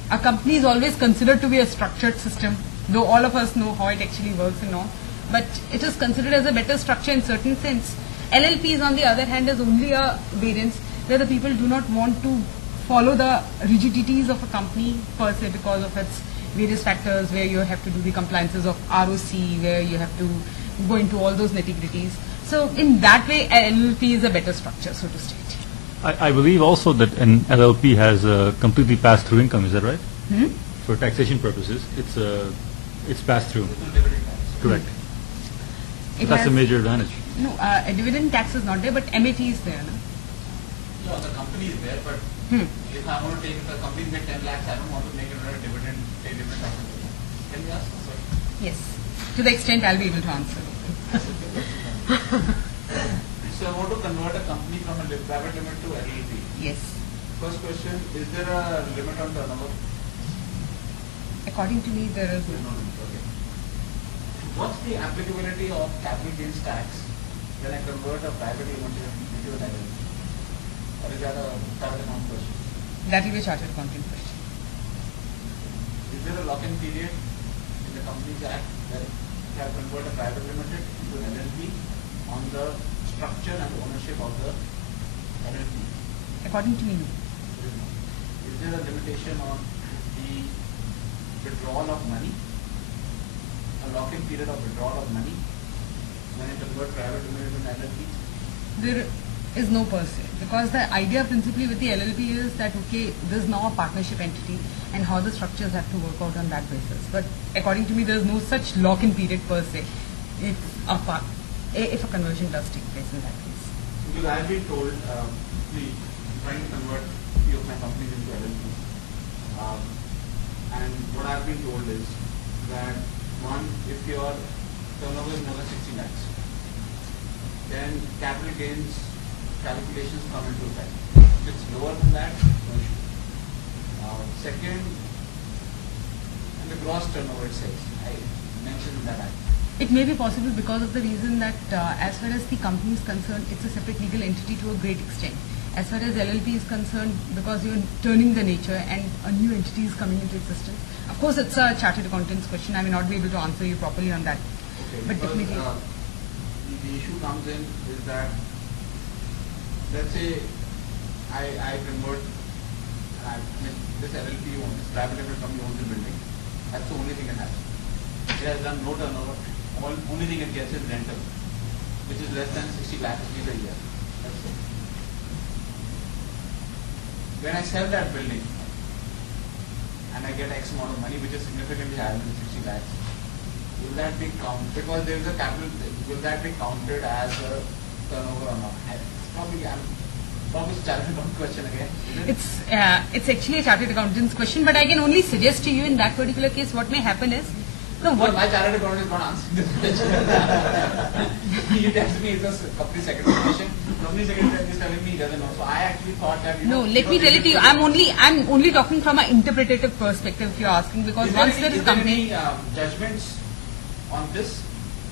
a company is always considered to be a structured system, though all of us know how it actually works and all. But it is considered as a better structure in certain sense. LLPs on the other hand is only a variance where the people do not want to follow the rigidities of a company per se because of its various factors, where you have to do the compliances of ROC, where you have to go into all those nitty-gritties. So in that way, LLP is a better structure, so to state. I believe also that an LLP has a completely pass-through income. Is that right? For taxation purposes, it's pass-through. Correct. So that's a major advantage. No, a dividend tax is not there, but MAT is there. No? Yeah, the company is there, but if I want to take the company made 10 lakhs, I don't want to make it a dividend, pay dividend tax. Can we ask this question? Yes. To the extent I'll be able to answer. So I want to convert a company from a private limit to LLP. Yes. First question, is there a limit on turnover? According to me, there is No limit, okay. What's the applicability of capital gains tax when I convert a private limited into an LLP? Or is that a chartered account question? that will be a chartered accounting question. Is there a lock-in period in the Companies Act that you have converted a private limited into an LLP on the structure and ownership of the LLP? According to me, no. Is there a limitation on the withdrawal of money? A lock-in period of withdrawal of money when you convert private limited into an LLP? There is no per se, because the idea principally with the LLP is that, okay, this is now a partnership entity and how the structures have to work out on that basis. But according to me, there is no such lock-in period per se. It's a part, if a conversion does take place in that case. Because I have been told, I'm trying to convert a few of my companies into LLPs. And what I've been told is that, one, if your turnover is more than 60 lakhs, then capital gains calculations come into effect. If it's lower than that, no issue. Second, and the gross turnover itself, I mentioned that act. It may be possible because of the reason that as far as the company is concerned, it's a separate legal entity to a great extent. As far as LLP is concerned, because you're turning the nature and a new entity is coming into existence. Of course, it's a chartered accountant's question. I may not be able to answer you properly on that. Okay, But because definitely. the issue comes in is that, let's say I convert, I mean, this LLP owns, this private limited company owns the building. That's the only thing it has. It has done no turnover. Only thing it gets is rental, which is less than 60 lakh rupees a year. That's it. When I sell that building and I get X amount of money, which is significantly higher than 60 lakhs, will that be counted? Because there is a capital, will that be counted as a turnover or not? It's probably a chartered accountant question again. It's actually a chartered accountant's question, but I can only suggest to you in that particular case what may happen is, no, what my chartered accountant is not answering this question. He tells me it's a company secretary question. Company secretary is telling me he doesn't know. So I actually thought that no, let me tell it to you. I'm only talking from an interpretative perspective. If you're asking, because once there is company, any judgments on this,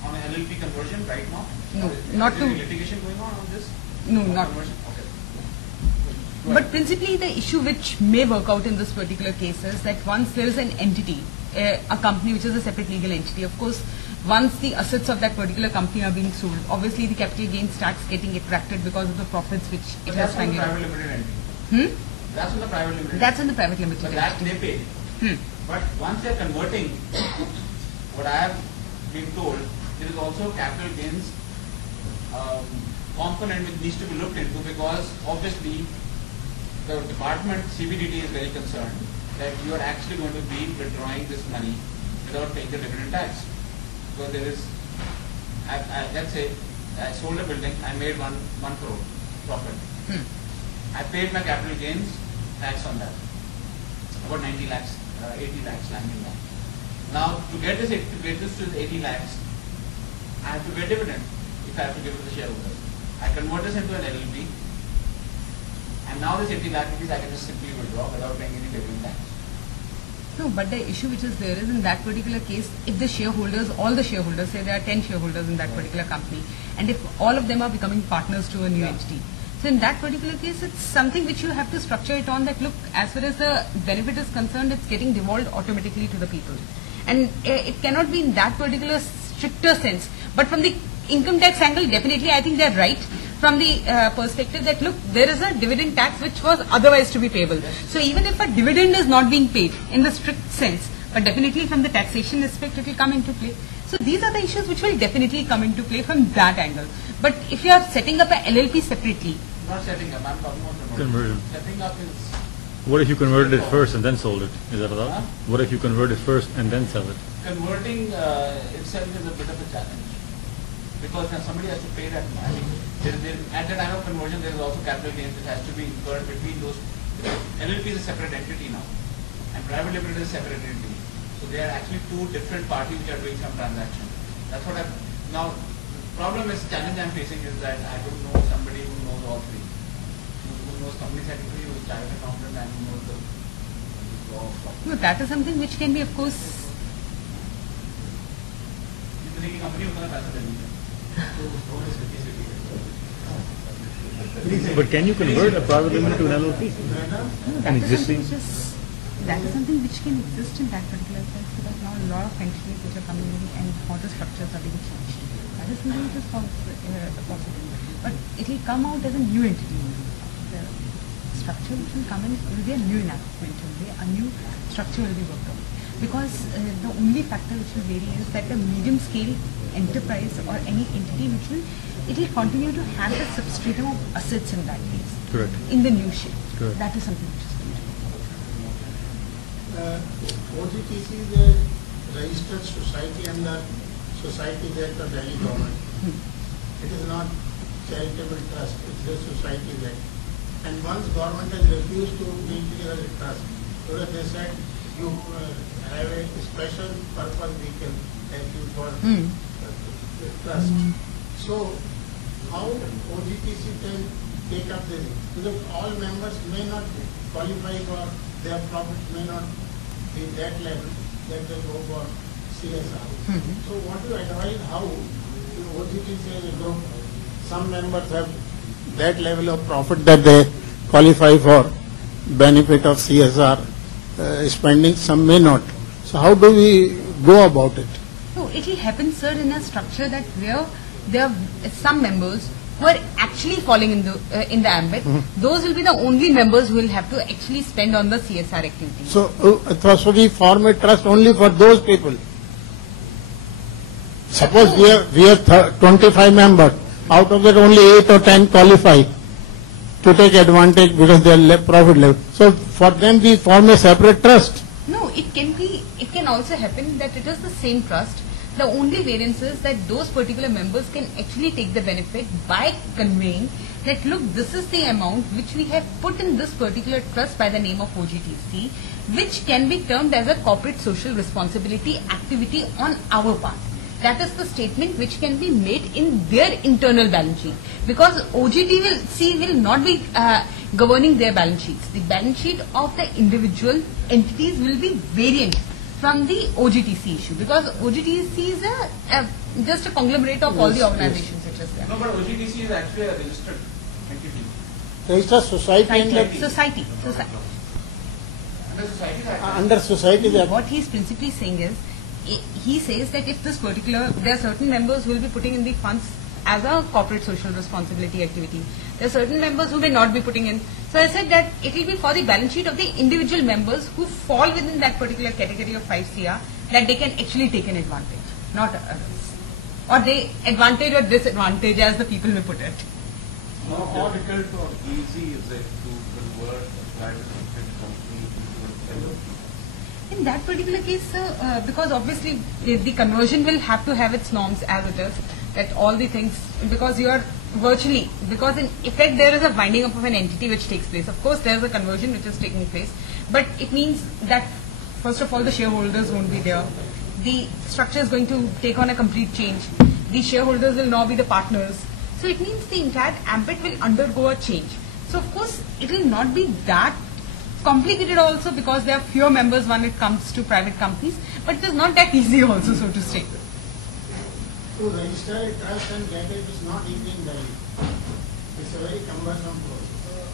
on an LLP conversion right now? No, is not there to. any litigation going on this? No, On not. conversion? Okay. But principally, the issue which may work out in this particular case is that once there is an entity, a company which is a separate legal entity, of course, once the assets of that particular company are being sold, obviously the capital gains tax getting attracted because of the profits which it But has that's on the finally. private limited entity. Hmm? That's on the private limited That's in the private limited But that entity. they pay. Hmm. But once they're converting, what I have been told, there is also capital gains component which needs to be looked into, because obviously the department, CBDT, is very concerned that you are actually going to be withdrawing this money without paying the dividend tax. Because there is, let's say, I sold a building, I made 1 crore profit. Hmm. I paid my capital gains tax on that, about 90 lakhs, 80 lakhs, 90 lakhs. Now, to get this to the 80 lakhs, I have to pay dividend if I have to give it to the shareholders. I convert this into an LLP, and now this 80 lakh rupees I can just simply withdraw without paying any dividend tax. No, but the issue which is there is, in that particular case, if the shareholders, all the shareholders, say there are 10 shareholders in that particular company, and if all of them are becoming partners to a new entity, so in that particular case, it's something which you have to structure it on that, look, as far as the benefit is concerned, it's getting devolved automatically to the people. And it cannot be in that particular stricter sense. But from the income tax angle, definitely I think they're right. From the perspective that, look, there is a dividend tax which was otherwise to be payable. So even if a dividend is not being paid in the strict sense, but definitely from the taxation aspect it will come into play. So these are the issues which will definitely come into play from that angle. But if you are setting up a LLP separately, Not setting up, I'm talking about Conversion. Setting up is, What if you converted it first and then sold it? Is that allowed? Huh? What if you convert it first and then sell it? converting itself is a bit of a challenge, because then somebody has to pay that money. At the time of conversion, there is also capital gains which has to be incurred between those. LLP is a separate entity now, and private limited is a separate entity. So they are actually two different parties which are doing some transaction. That's what now, the problem is, challenge I'm facing is that I don't know somebody who knows all three. Who knows company secretary, who is chartered accountant, and who knows the law of stock. no, that is something which can be, of course, इतने की company उतना पैसा देनी है. But can you convert a private limited to an LLP? An existing? that is something which can exist in that particular sense, because now a lot of entities which are coming in and how the structures are being changed. That is something which is possible. But it will come out as a new entity. The structure which will come in will be a new enactment, a new structure will be worked out. Because the only factor which will vary is that the medium scale enterprise or any entity which will, it will continue to have the substratum of assets in that case. Correct. In the new shape. Correct. That is something which is going to OGTC is a registered society under Society Act of Delhi government. It is not charitable trust, it is a society act. And once government has refused to deal together with trust, so that they said you have a special purpose vehicle that you for trust. So how OGTC can take up this? Because all members may not qualify for their profit may not be that level that they go for CSR. So what do you advise, how OGTC as a group, some members have that level of profit that they qualify for benefit of CSR spending, some may not. So how do we go about it? No, it will happen, sir, in a structure that where there are some members who are actually falling in the ambit. Those will be the only members who will have to actually spend on the CSR activity. So we form a trust only for those people. Suppose we have 25 members. Out of that, only 8 or 10 qualify to take advantage because they are profit level. So for them, we form a separate trust. No, it can also happen that it is the same trust. The only variance is that those particular members can actually take the benefit by conveying that, look, this is the amount which we have put in this particular trust by the name of OGTC, which can be termed as a corporate social responsibility activity on our part. That is the statement which can be made in their internal balance sheet, because OGTC will not be governing their balance sheets. The balance sheet of the individual entities will be variant from the OGTC issue, because OGTC is just a conglomerate of all the organizations which is there. No, but OGTC is actually a registered entity. Registered society. Society. Under society is actually. Under society. What he is principally saying is, he says that if this particular, there are certain members who will be putting in the funds as a corporate social responsibility activity. There are certain members who may not be putting in. So I said that it will be for the balance sheet of the individual members who fall within that particular category of 5 CR that they can actually take an advantage, not others. Or they advantage or disadvantage, as the people may put it. How difficult or easy is it to convert a private limited company into an LLP? In that particular case, sir, because obviously the conversion will have to have its norms as it is, that all the things, because you are virtually, because in effect there is a winding up of an entity which takes place. Of course, there is a conversion which is taking place, but it means that first of all the shareholders won't be there. The structure is going to take on a complete change. The shareholders will now be the partners. So it means the entire ambit will undergo a change. So of course, it will not be that complicated also, because there are fewer members when it comes to private companies, but it is not that easy also, so to say. To register a trust and get it is not easy in Delhi. It's a very cumbersome process.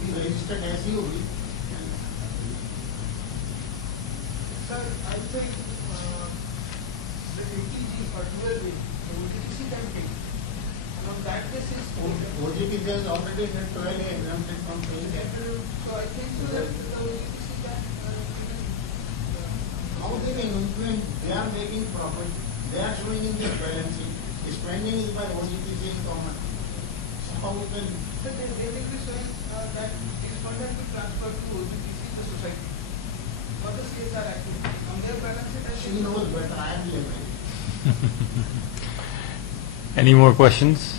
We registered SUV. Sir, I think the ATG particularly, the OGTC can take. And on that basis, OGTC has already had 12 exempted from paying. so I think so that the OGTC can How they can influence? They are making profit. They are showing in their balance sheet. Spending is by OGTC in common. So how we can? So they will be saying that this fund has been transferred to OGTC, the society, for the CSR activity. On their balance sheet, She knows better. I am leverage. Any more questions?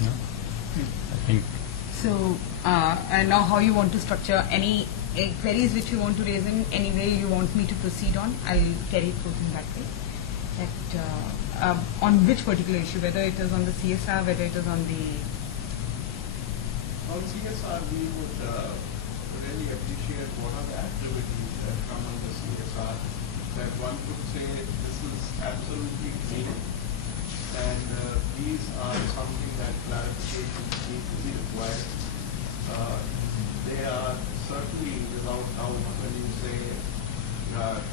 No? I think So, and now how you want to structure any queries which you want to raise in any way you want me to proceed on, I'll carry it forth in that way. That on which particular issue, whether it is on the CSR, whether it is on the... On CSR, we would really appreciate what are the activities that come under CSR that one could say this is absolutely green, and these are something that clarification need to be required. They are certainly without doubt when you say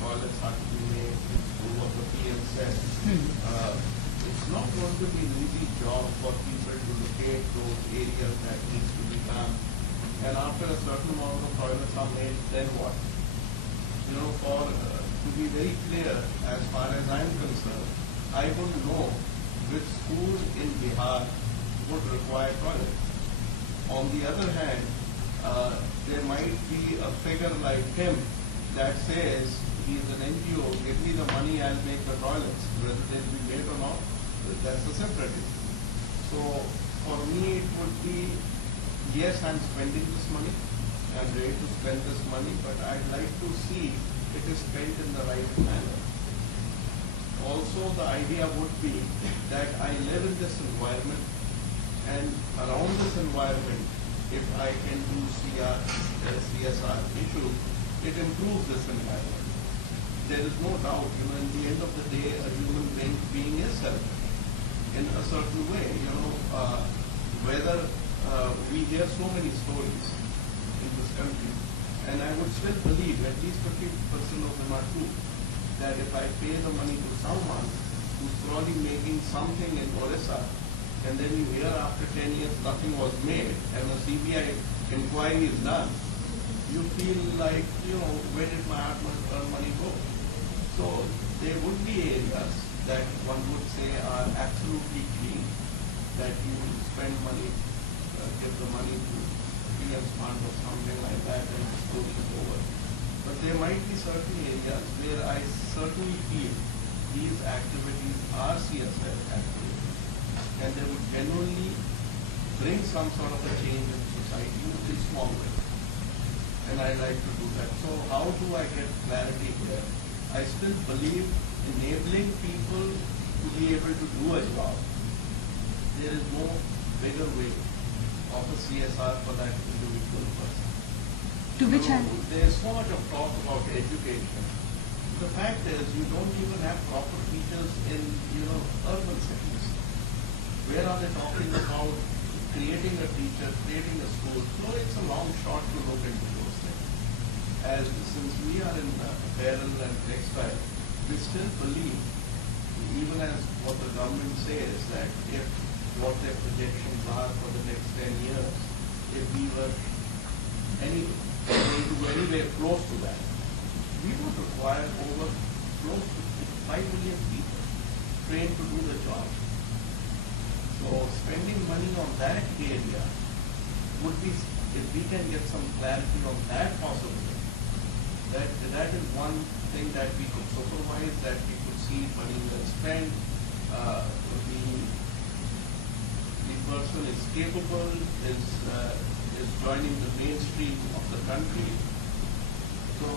toilets are to be made through what the PM said. It's not going to be an easy job for people to locate those areas that needs to be done. And after a certain amount of toilets are made, then what? You know, to be very clear, as far as I'm concerned, I wouldn't know which school in Bihar would require toilets. On the other hand, there might be a figure like him that says he's an NGO, give me the money, I'll make the toilets. Whether they'll be made or not, that's a separate issue. So for me it would be, yes, I'm spending this money, I'm ready to spend this money, but I'd like to see it is spent in the right manner. Also the idea would be that I live in this environment, and around this environment if I can do CSR issues, it improves this environment. There is no doubt, in the end of the day, a human being is selfish in a certain way. Whether we hear so many stories in this country, and I would still believe at least 50% of them are true, that if I pay the money to someone who's probably making something in Orissa, and then you hear after 10 years nothing was made, and a CBI inquiry is done, you feel like, where did my hard-earned money go? So there would be areas that one would say are absolutely clean, that you spend money, give the money to PM fund or something like that, and the story is over. But there might be certain areas where I certainly feel these activities are CSR activities, and they would genuinely bring some sort of a change in society in a small way. And I like to do that. So how do I get clarity here? I still believe enabling people to be able to do a job. There is no bigger way of a CSR for that individual person. To which end? There is so much of talk about education. The fact is, you don't even have proper teachers in urban cities. Where are they talking about creating a teacher, creating a school? So it's a long shot to look into those things. Since we are in apparel and textile, we still believe, even as what the government says, that if what their projections are for the next 10 years, if we were going to go anywhere close to that, we would require over close to 5 million people trained to do the job. So spending money on that area would be, if we can get some clarity on that possibility, that is one thing that we could supervise, that we could see money well spent, the person is capable, is joining the mainstream of the country. So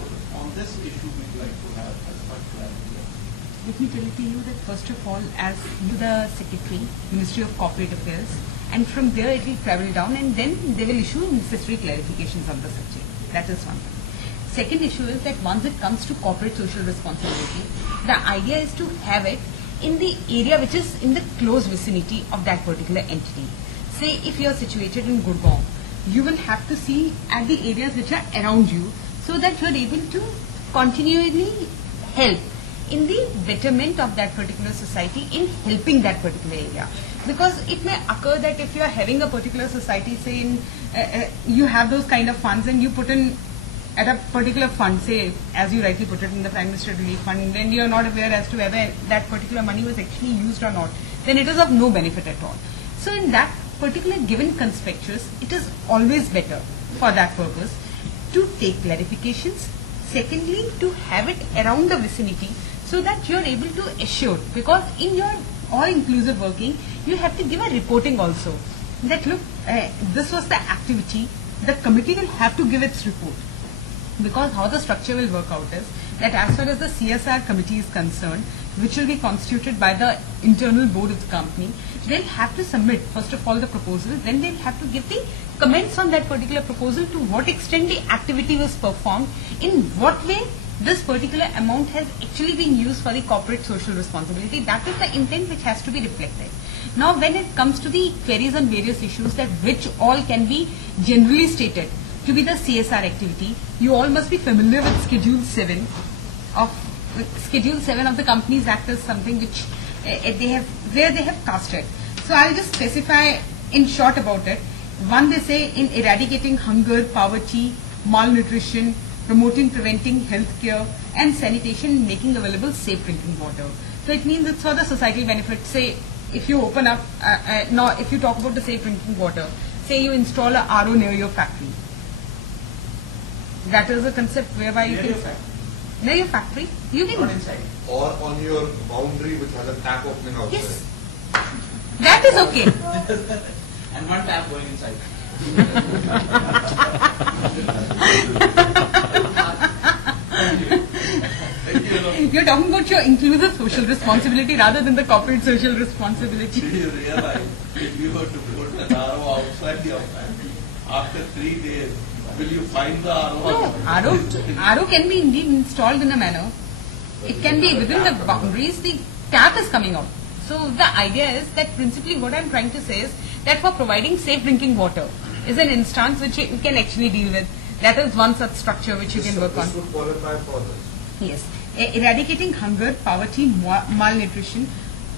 on this issue, we'd like to have as much clarity. Let me tell you that first of all, as you the Secretary, Ministry of Corporate Affairs, and from there it will travel down, and then they will issue necessary clarifications on the subject. That is one thing. Second issue is that once it comes to corporate social responsibility, the idea is to have it in the area which is in the close vicinity of that particular entity. Say if you are situated in Gurgaon, you will have to see at the areas which are around you, so that you are able to continually help in the betterment of that particular society, in helping that particular area. Because it may occur that if you are having a particular society, say you have those kind of funds and you put in at a particular fund, say as you rightly put it in the Prime Minister Relief Fund, and then you are not aware as to whether that particular money was actually used or not, then it is of no benefit at all. So in that particular given conspectus, it is always better for that purpose to take clarifications. Secondly, to have it around the vicinity so that you are able to assure, because in your all-inclusive working, you have to give a reporting also. That look, this was the activity, the committee will have to give its report. Because how the structure will work out is that as far as the CSR committee is concerned, which will be constituted by the internal board of the company, they'll have to submit first of all the proposal, then they'll have to give the comments on that particular proposal, to what extent the activity was performed, in what way this particular amount has actually been used for the corporate social responsibility. That is the intent which has to be reflected. Now when it comes to the queries on various issues, that which all can be generally stated to be the CSR activity, you all must be familiar with Schedule 7 of the Companies Act is something which where they have cast it. So I'll just specify in short about it. One, they say in eradicating hunger, poverty, malnutrition, promoting, preventing healthcare and sanitation, making available safe drinking water. So it means it's for the societal benefit. Say if you open up, if you talk about the safe drinking water, say you install a RO near your factory. That is a concept whereby you can... Near your factory? You can... Not inside. Or on your boundary which has a tap opening outside. Yes. That is okay. And one tap going inside. You're talking about your inclusive social responsibility rather than the corporate social responsibility. Do you realize if you were to put an RO outside your factory, after 3 days, will you find the RO? No, RO can be indeed installed in a manner. It can be within the boundaries. The tap is coming out. So the idea is that principally what I'm trying to say is that for providing safe drinking water is an instance which you can actually deal with. That is one such structure which you can work on. This would qualify for this. Yes. Eradicating hunger, poverty, malnutrition,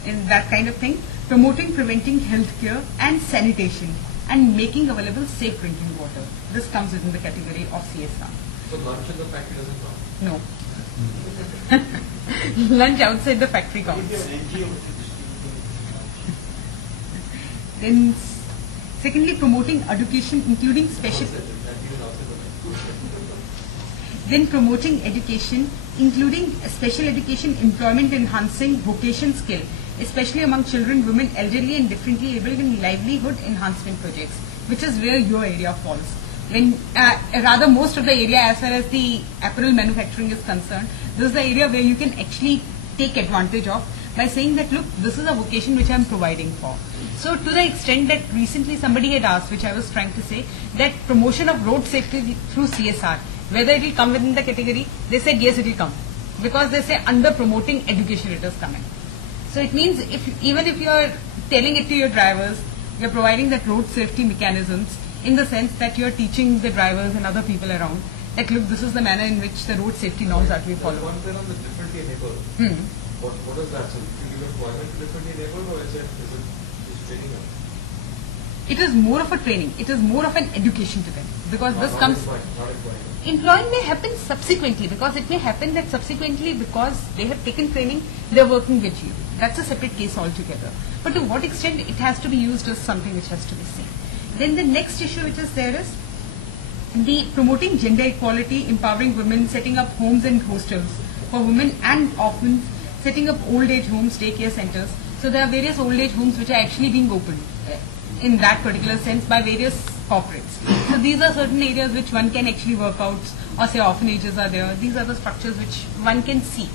and that kind of thing. Promoting, preventing healthcare and sanitation, and making available safe drinking water. This comes within the category of CSR. So lunch in the factory doesn't count? No. Lunch outside the factory counts. Then, secondly, promoting education, including special. Then promoting education, including special education, employment enhancing vocation skill, especially among children, women, elderly and differently able in livelihood enhancement projects, which is where your area falls. When rather most of the area as far as the apparel manufacturing is concerned, this is the area where you can actually take advantage of by saying that, look, this is a vocation which I am providing for. So to the extent that recently somebody had asked, which I was trying to say, that promotion of road safety through CSR, whether it will come within the category, they said yes, it will come. Because they say under promoting education it is coming. So it means even if you are telling it to your drivers, you are providing that road safety mechanisms in the sense that you are teaching the drivers and other people around that, look, this is the manner in which the road safety norms are to be followed. One thing on the differently enabled. What is that? So you give employment to differently enabled, or is it training them? It is more of a training. It is more of an education to them, because this comes. Employing may happen subsequently, because it may happen that subsequently, because they have taken training, they are working with you. That's a separate case altogether. But to what extent it has to be used is something which has to be seen. Then the next issue which is there is the promoting gender equality, empowering women, setting up homes and hostels for women and orphans, setting up old age homes, daycare centers. So there are various old age homes which are actually being opened in that particular sense by various corporates. So these are certain areas which one can actually work out, or say orphanages are there. These are the structures which one can see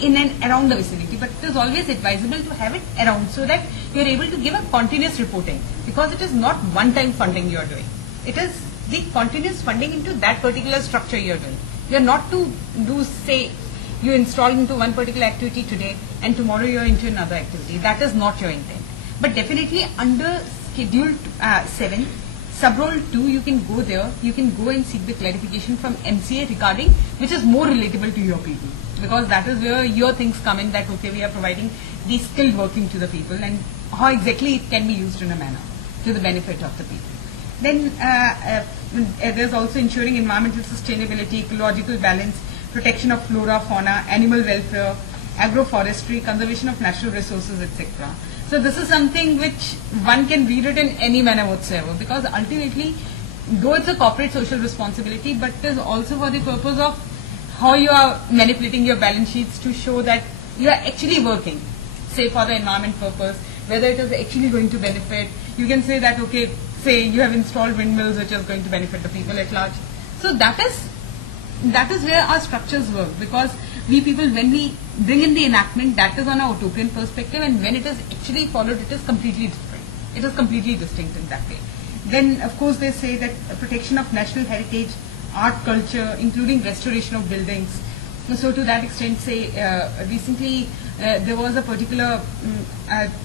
in and around the vicinity, but it is always advisable to have it around so that you are able to give a continuous reporting, because it is not one-time funding you are doing. It is the continuous funding into that particular structure you are doing. You are not to do, say, you install into one particular activity today and tomorrow you are into another activity. That is not your intent. But definitely under Schedule 7, Sub-Role 2, you can go there, you can go and seek the clarification from MCA regarding which is more relatable to your people. Because that is where your things come in, that okay, we are providing the skilled working to the people and how exactly it can be used in a manner to the benefit of the people. Then there's also ensuring environmental sustainability, ecological balance, protection of flora, fauna, animal welfare, agroforestry, conservation of natural resources, etc. So this is something which one can read it in any manner whatsoever, because ultimately, though it's a corporate social responsibility, but it is also for the purpose of how you are manipulating your balance sheets to show that you are actually working, say for the environment purpose, whether it is actually going to benefit. You can say that, okay, say you have installed windmills which is going to benefit the people at large. So that is where our structures work, because we people, when we bring in the enactment, that is on a utopian perspective, and when it is actually followed, it is completely different. It is completely distinct in that way. Then, of course, they say that protection of national heritage, art, culture, including restoration of buildings. So to that extent, say, recently there was a particular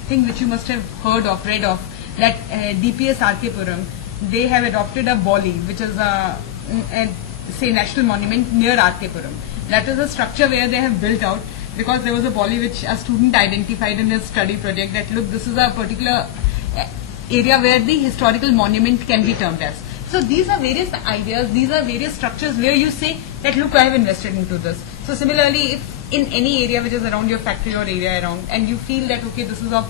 thing which you must have heard of, read of, that DPS RK Puram, they have adopted a Bolly, which is a say national monument near RK Puram. That is a structure where they have built out, because there was a Bolly which a student identified in his study project that, look, this is a particular area where the historical monument can be termed as. So these are various ideas, these are various structures where you say that, look, I have invested into this. So similarly, if in any area which is around your factory or area around, and you feel that, okay, this is of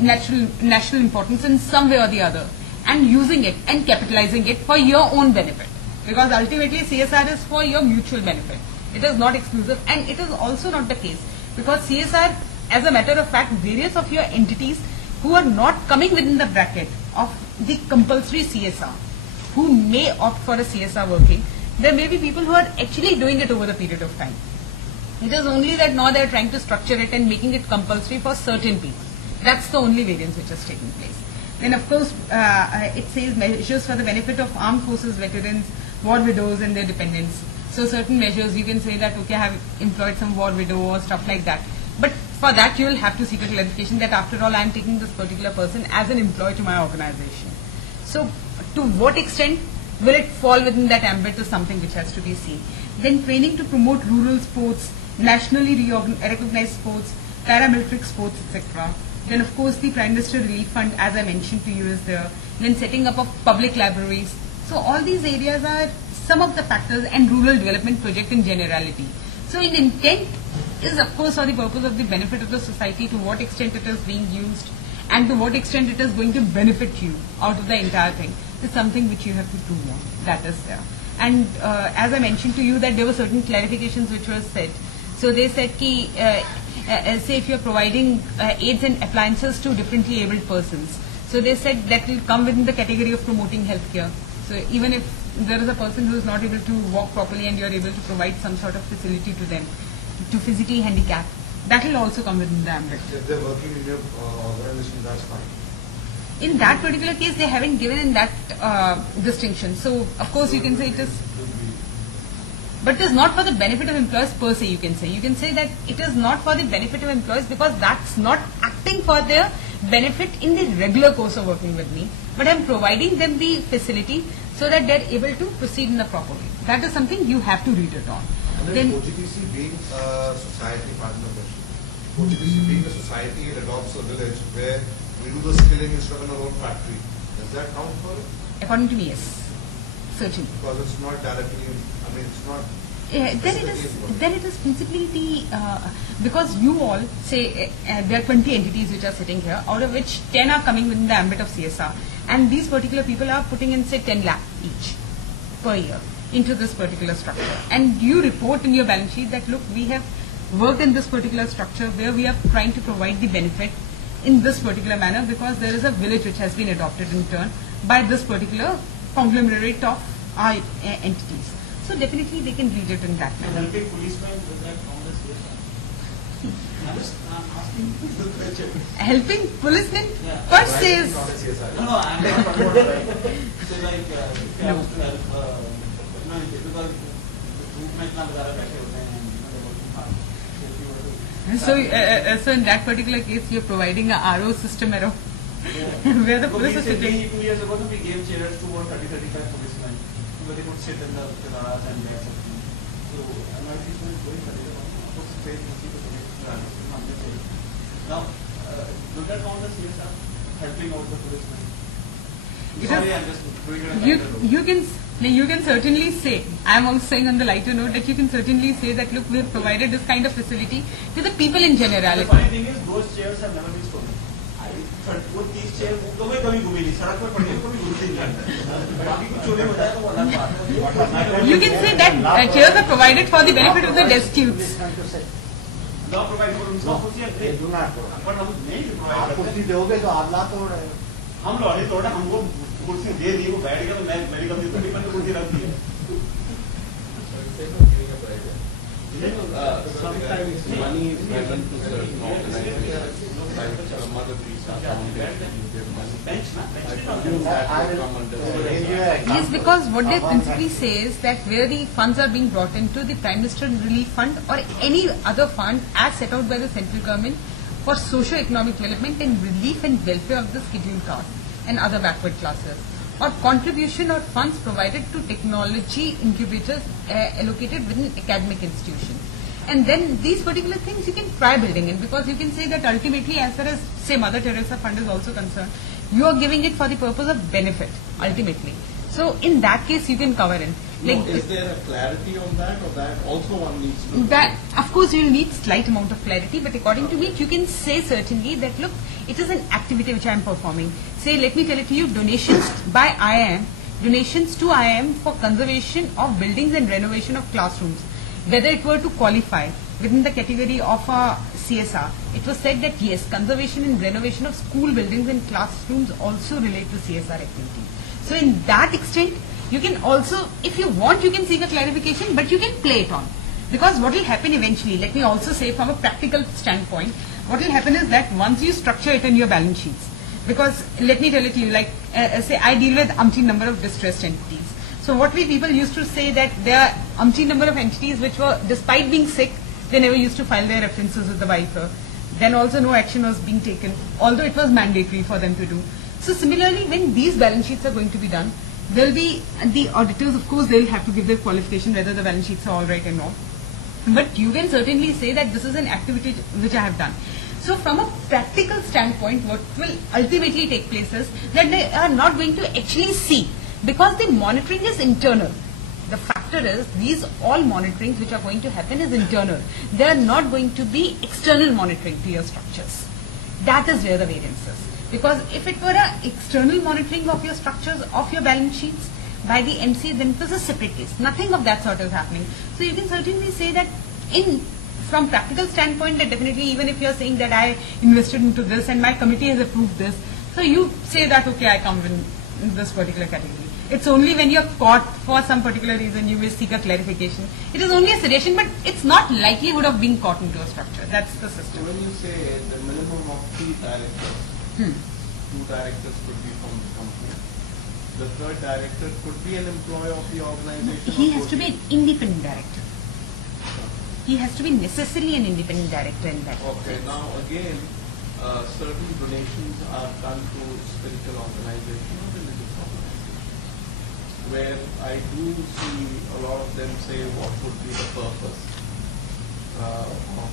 national importance in some way or the other, and using it and capitalizing it for your own benefit, because ultimately CSR is for your mutual benefit. It is not exclusive, and it is also not the case, because CSR, as a matter of fact, various of your entities who are not coming within the bracket of the compulsory CSR, who may opt for a CSR working, there may be people who are actually doing it over the period of time. It is only that now they are trying to structure it and making it compulsory for certain people. That's the only variance which is taking place. Then of course, it says measures for the benefit of armed forces veterans, war widows and their dependents. So certain measures, you can say that, okay, I have employed some war widow or stuff like that. But for that, you will have to seek a clarification that after all, I am taking this particular person as an employee to my organization. So to what extent will it fall within that ambit is something which has to be seen. Then training to promote rural sports, nationally recognized sports, paramilitary sports, etc. Then of course the Prime Minister Relief Fund, as I mentioned to you, is there. Then setting up of public libraries. So all these areas are some of the factors, and rural development project in generality. So in intent is of course for the purpose of the benefit of the society, to what extent it is being used and to what extent it is going to benefit you out of the entire thing is something which you have to prove on. That is there. And as I mentioned to you that there were certain clarifications which were said. So they said ki, say if you are providing aids and appliances to differently abled persons. So they said that will come within the category of promoting healthcare. So even if there is a person who is not able to walk properly and you are able to provide some sort of facility to them, to physically handicapped, that will also come within the ambit. If they're working in your organization, that's fine. In that particular case, they haven't given in that distinction. So of course you can say it is, but it is not for the benefit of employees per se, you can say. You can say that it is not for the benefit of employees because that's not acting for their benefit in the regular course of working with me, but I am providing them the facility so that they are able to proceed in the proper way. That is something you have to read it on. And then OGTC being a society partner, OGTC being a society, it adopts a village where we do the skilling instead of in our own factory. Does that count for it? According to me, yes. Certainly. Because it's not directly, I mean, it's not. Then it is principally the, because you all say there are 20 entities which are sitting here, out of which 10 are coming within the ambit of CSR. And these particular people are putting in say 10 lakh each per year into this particular structure. And you report in your balance sheet that look, we have worked in this particular structure where we are trying to provide the benefit in this particular manner because there is a village which has been adopted in turn by this particular conglomerate of our entities. So definitely they can read it in that manner. Helping policemen with that Congress data. I'm just asking the question. Helping policemen per se is... No, I'm not talking about that. So like, if I was to help, because group mein itna bazara paise hote hain and they're working hard. So in that particular case, you're providing a RO system error where the police is sitting. 2 years ago, we gave chairs to about 30-35 policemen. So they could sit in the garage and bear something. So NYC is going for it. Now, does that count as CSR? Helping out the policemen? Sorry, I'm just doing it. You can certainly say, I'm also saying on the lighter note that you can certainly say that look, we have provided this kind of facility to the people in generality. The funny thing is, those chairs have never been stolen. वो 30 chair कभी घूमी नहीं सड़क पर पड़ी कभी घूमती नहीं बाकी कुछ चोरी हो जाए तो वो अलग बात है. You can say that chairs are provided for the benefit of the destitutes. Law provide for उनका कुछ है पर हम नहीं आप provide कुर्सी दोगे तो आप ला तोड़ रहे हो. हम लॉरी तोड़े हमको कुर्सी दे दी वो बैठ गया तो मैं मेरी गलती तो टिफिन में कुर्सी रख दी. Sometimes money is given to certain organizations, like some other fees are Yes, because what they principally say is that where the funds are being brought into the Prime Minister Relief Fund or any other fund as set out by the central government for socio-economic development and relief and welfare of the scheduled castes and other backward classes, or contribution or funds provided to technology incubators allocated within academic institutions. And then these particular things you can try building in, because you can say that ultimately as far as say Mother Teresa Fund is also concerned, you are giving it for the purpose of benefit ultimately. So in that case you can cover it. Like, is there a clarity on that, or that also one needs to? That of course you will need slight amount of clarity, but according to me you can say certainly that look, it is an activity which I am performing. Say, let me tell it to you, donations by IIM, donations to IIM for conservation of buildings and renovation of classrooms, whether it were to qualify within the category of a CSR, it was said that yes, conservation and renovation of school buildings and classrooms also relate to CSR activity. So in that extent, you can also, if you want, you can seek a clarification, but you can play it on. Because what will happen eventually, let me also say from a practical standpoint, what will happen is that once you structure it in your balance sheets, Because let me tell it to you, like say I deal with umpteen number of distressed entities. So what we people used to say that there are umpteen number of entities which were, despite being sick, they never used to file their references with the Viper. Then also no action was being taken, although it was mandatory for them to do. So similarly, when these balance sheets are going to be done, there will be the auditors, of course, they will have to give their qualification whether the balance sheets are all right or not. But you can certainly say that this is an activity which I have done. So from a practical standpoint, what will ultimately take place is that they are not going to actually see, because the monitoring is internal. The factor is these all monitorings which are going to happen is internal. They are not going to be external monitoring to your structures. That is where the variance is. Because if it were an external monitoring of your structures, of your balance sheets by the MC, then it was a separate case. Nothing of that sort is happening. So you can certainly say that from practical standpoint, that definitely, even if you are saying that I invested into this and my committee has approved this, so you say that, okay, I come in this particular category. It's only when you're caught for some particular reason you will seek a clarification. It is only a suggestion, but it's not likelihood of being caught into a structure. That's the So system. when you say the minimum of 3 directors, 2 directors could be from the company, the third director could be an employee of the organization? He or has to be an independent director. He has to be necessarily an independent director in that. Okay, now again, certain donations are done to spiritual organizations or religious organizations, where I do see a lot of them say what would be the purpose of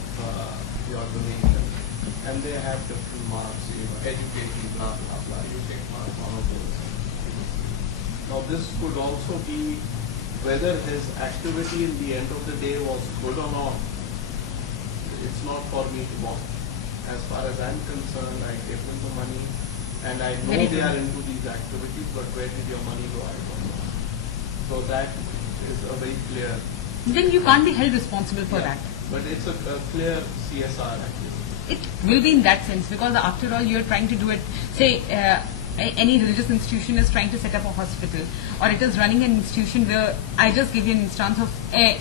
your donation, and they have different marks, education, blah blah blah. You take mark one of those. Now this could also be whether his activity in the end of the day was good or not. It's not for me to watch. As far as I'm concerned, I gave them the money, and I know they are into these activities, but where did your money go? I don't know. So that is a very clear. Then you can't be held responsible for that. But it's a clear CSR activity. It will be in that sense, because after all you are trying to do it, say any religious institution is trying to set up a hospital, or it is running an institution where, I just give you an instance of,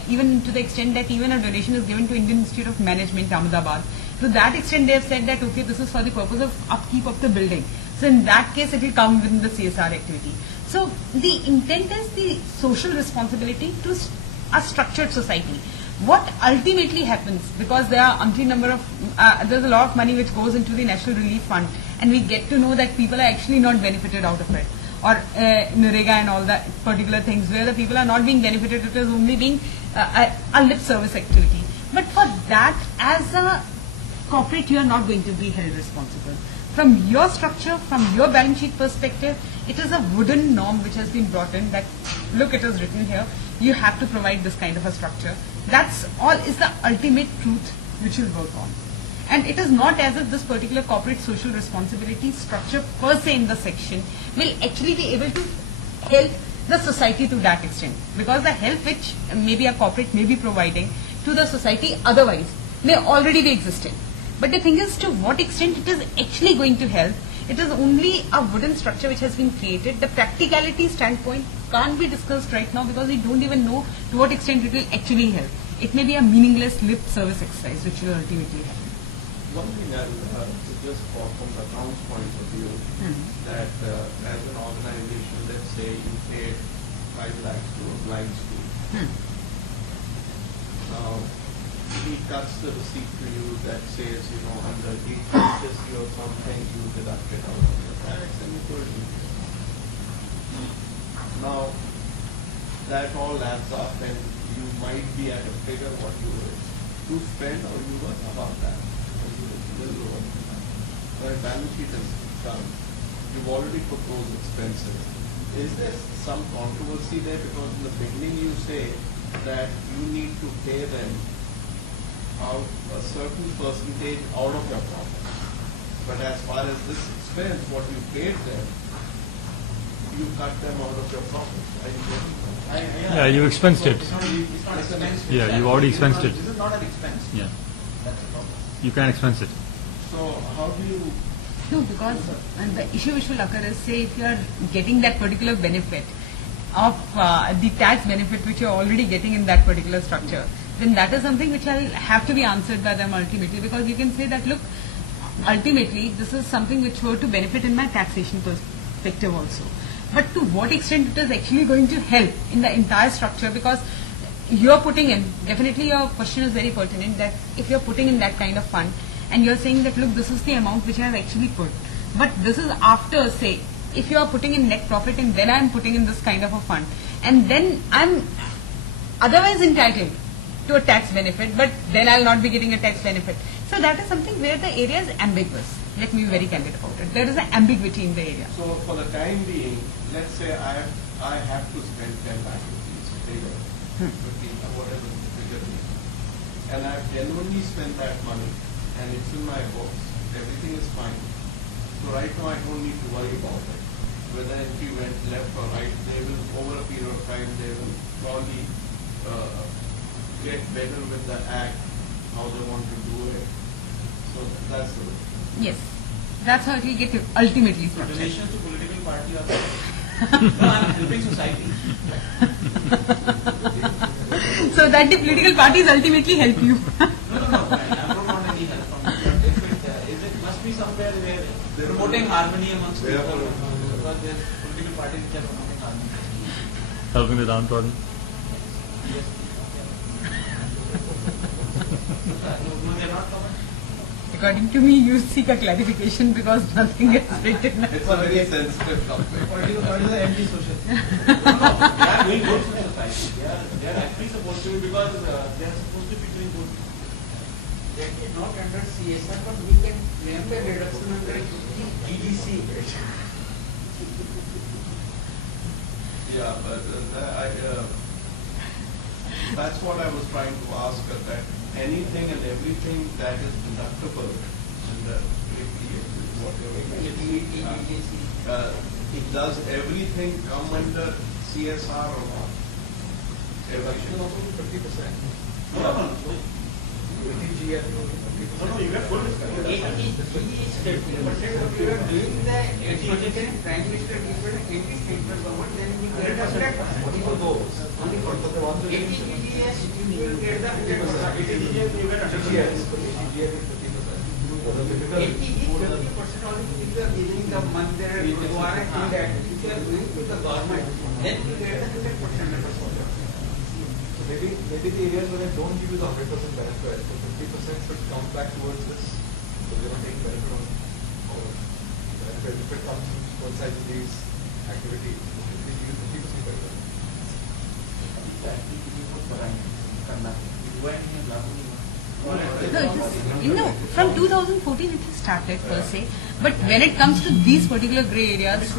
even to the extent that even a donation is given to Indian Institute of Management, Ahmedabad. To that extent they have said that, okay, this is for the purpose of upkeep of the building. So in that case it will come within the CSR activity. So the intent is the social responsibility to a structured society. What ultimately happens, because there are umpteen number of, there's a lot of money which goes into the National Relief Fund, and we get to know that people are actually not benefited out of it, or Narega and all that particular things, where the people are not being benefited, it is only being a lip service activity. But for that, as a corporate, you are not going to be held responsible. From your structure, from your balance sheet perspective, it is a wooden norm which has been brought in that, look, it is written here, you have to provide this kind of a structure. That's all is the ultimate truth which will work on. And it is not as if this particular corporate social responsibility structure per se in the section will actually be able to help the society to that extent. Because the help which maybe a corporate may be providing to the society otherwise may already be existing. But the thing is, to what extent it is actually going to help, it is only a wooden structure which has been created. The practicality standpoint can't be discussed right now, because we don't even know to what extent it will actually help. It may be a meaningless lip service exercise which will ultimately help. One thing I'll just from the account's point of view, that as an organization, let's say you pay 5 lakhs to a blind school. Now, he cuts the receipt to you that says, under HSC or something, you deduct it out of your tax and you put it in. Now, that all adds up, and you might be at a figure what you were to spend, or you were above that, or you were a little lower than that. When a balance sheet is done, you've already put those expenses. Is there some controversy there? Because in the beginning you say that you need to pay them out a certain percentage out of your profit. But as far as this expense, what you paid them, you cut them out of your profit. Are you getting that? Yeah, you expensed it. It's not expense. Yeah, you already expensed it. This is not an expense. Yeah, That's the problem. you can expense it. So how do you? No, because the issue which will occur is, say, if you are getting that particular benefit of the tax benefit which you are already getting in that particular structure, then that is something which will have to be answered by them ultimately, because you can say that, look, ultimately this is something which were to benefit in my taxation perspective also. But to what extent it is actually going to help in the entire structure, because you're putting in, definitely your question is very pertinent, that if you're putting in that kind of fund and you're saying that look, this is the amount which I have actually put, but this is after, say, if you are putting in net profit and then I'm putting in this kind of a fund, and then I'm otherwise entitled to a tax benefit, but then I'll not be getting a tax benefit. So that is something where the area is ambiguous. Let me be very candid about it. There is an ambiguity in the area. So for the time being, let's say I have to spend 10 lakh rupees, take 15, whatever the figure is, and I've genuinely spent that money, and it's in my books, everything is fine. So right now I don't need to worry about it. Whether entry went left or right, they will, over a period of time, they will probably get better with the act, how they want to do it. So that's the way. Yes. That's how it will get ultimately So structured. donations to political party are no, I'm helping society. So that the political parties ultimately help you. No, I don't want any help from you. It must be somewhere where promoting harmony amongst people, because there's political parties which are promoting harmony. Helping the downtrodden. Yes. No, they are not covered. According to me, you seek a clarification because nothing is written. It's a very sensitive topic. What is the anti-social? They are doing good for society. They are actually supposed to be, because they are supposed to be doing good. That is not under CSR, but we can remember reduction under GDC. Yeah, but that's what I was trying to ask her, that anything and everything that is deductible in the does everything come under CSR or not? Everything. also 50%. No. ATG and No, you have good But you are doing the education, Prime Minister given 80 statement government, then we get the 100%. only for those. Only for the ones that 80 GDS, you will get the 100%. 80 you get 100%. GGS, for the GGS is 50%. For the typical 50% only if you are giving the month, there you are in that. If you are doing to the government, then you get the 100%. So maybe the areas where they don't give you the 100% benefit, so 50% should come back towards this. So they're not taking benefit on all of it. If it comes to coincide with these activities, at least give you 50% benefit. No, from 2014 it has started per se, but when it comes to these particular grey areas,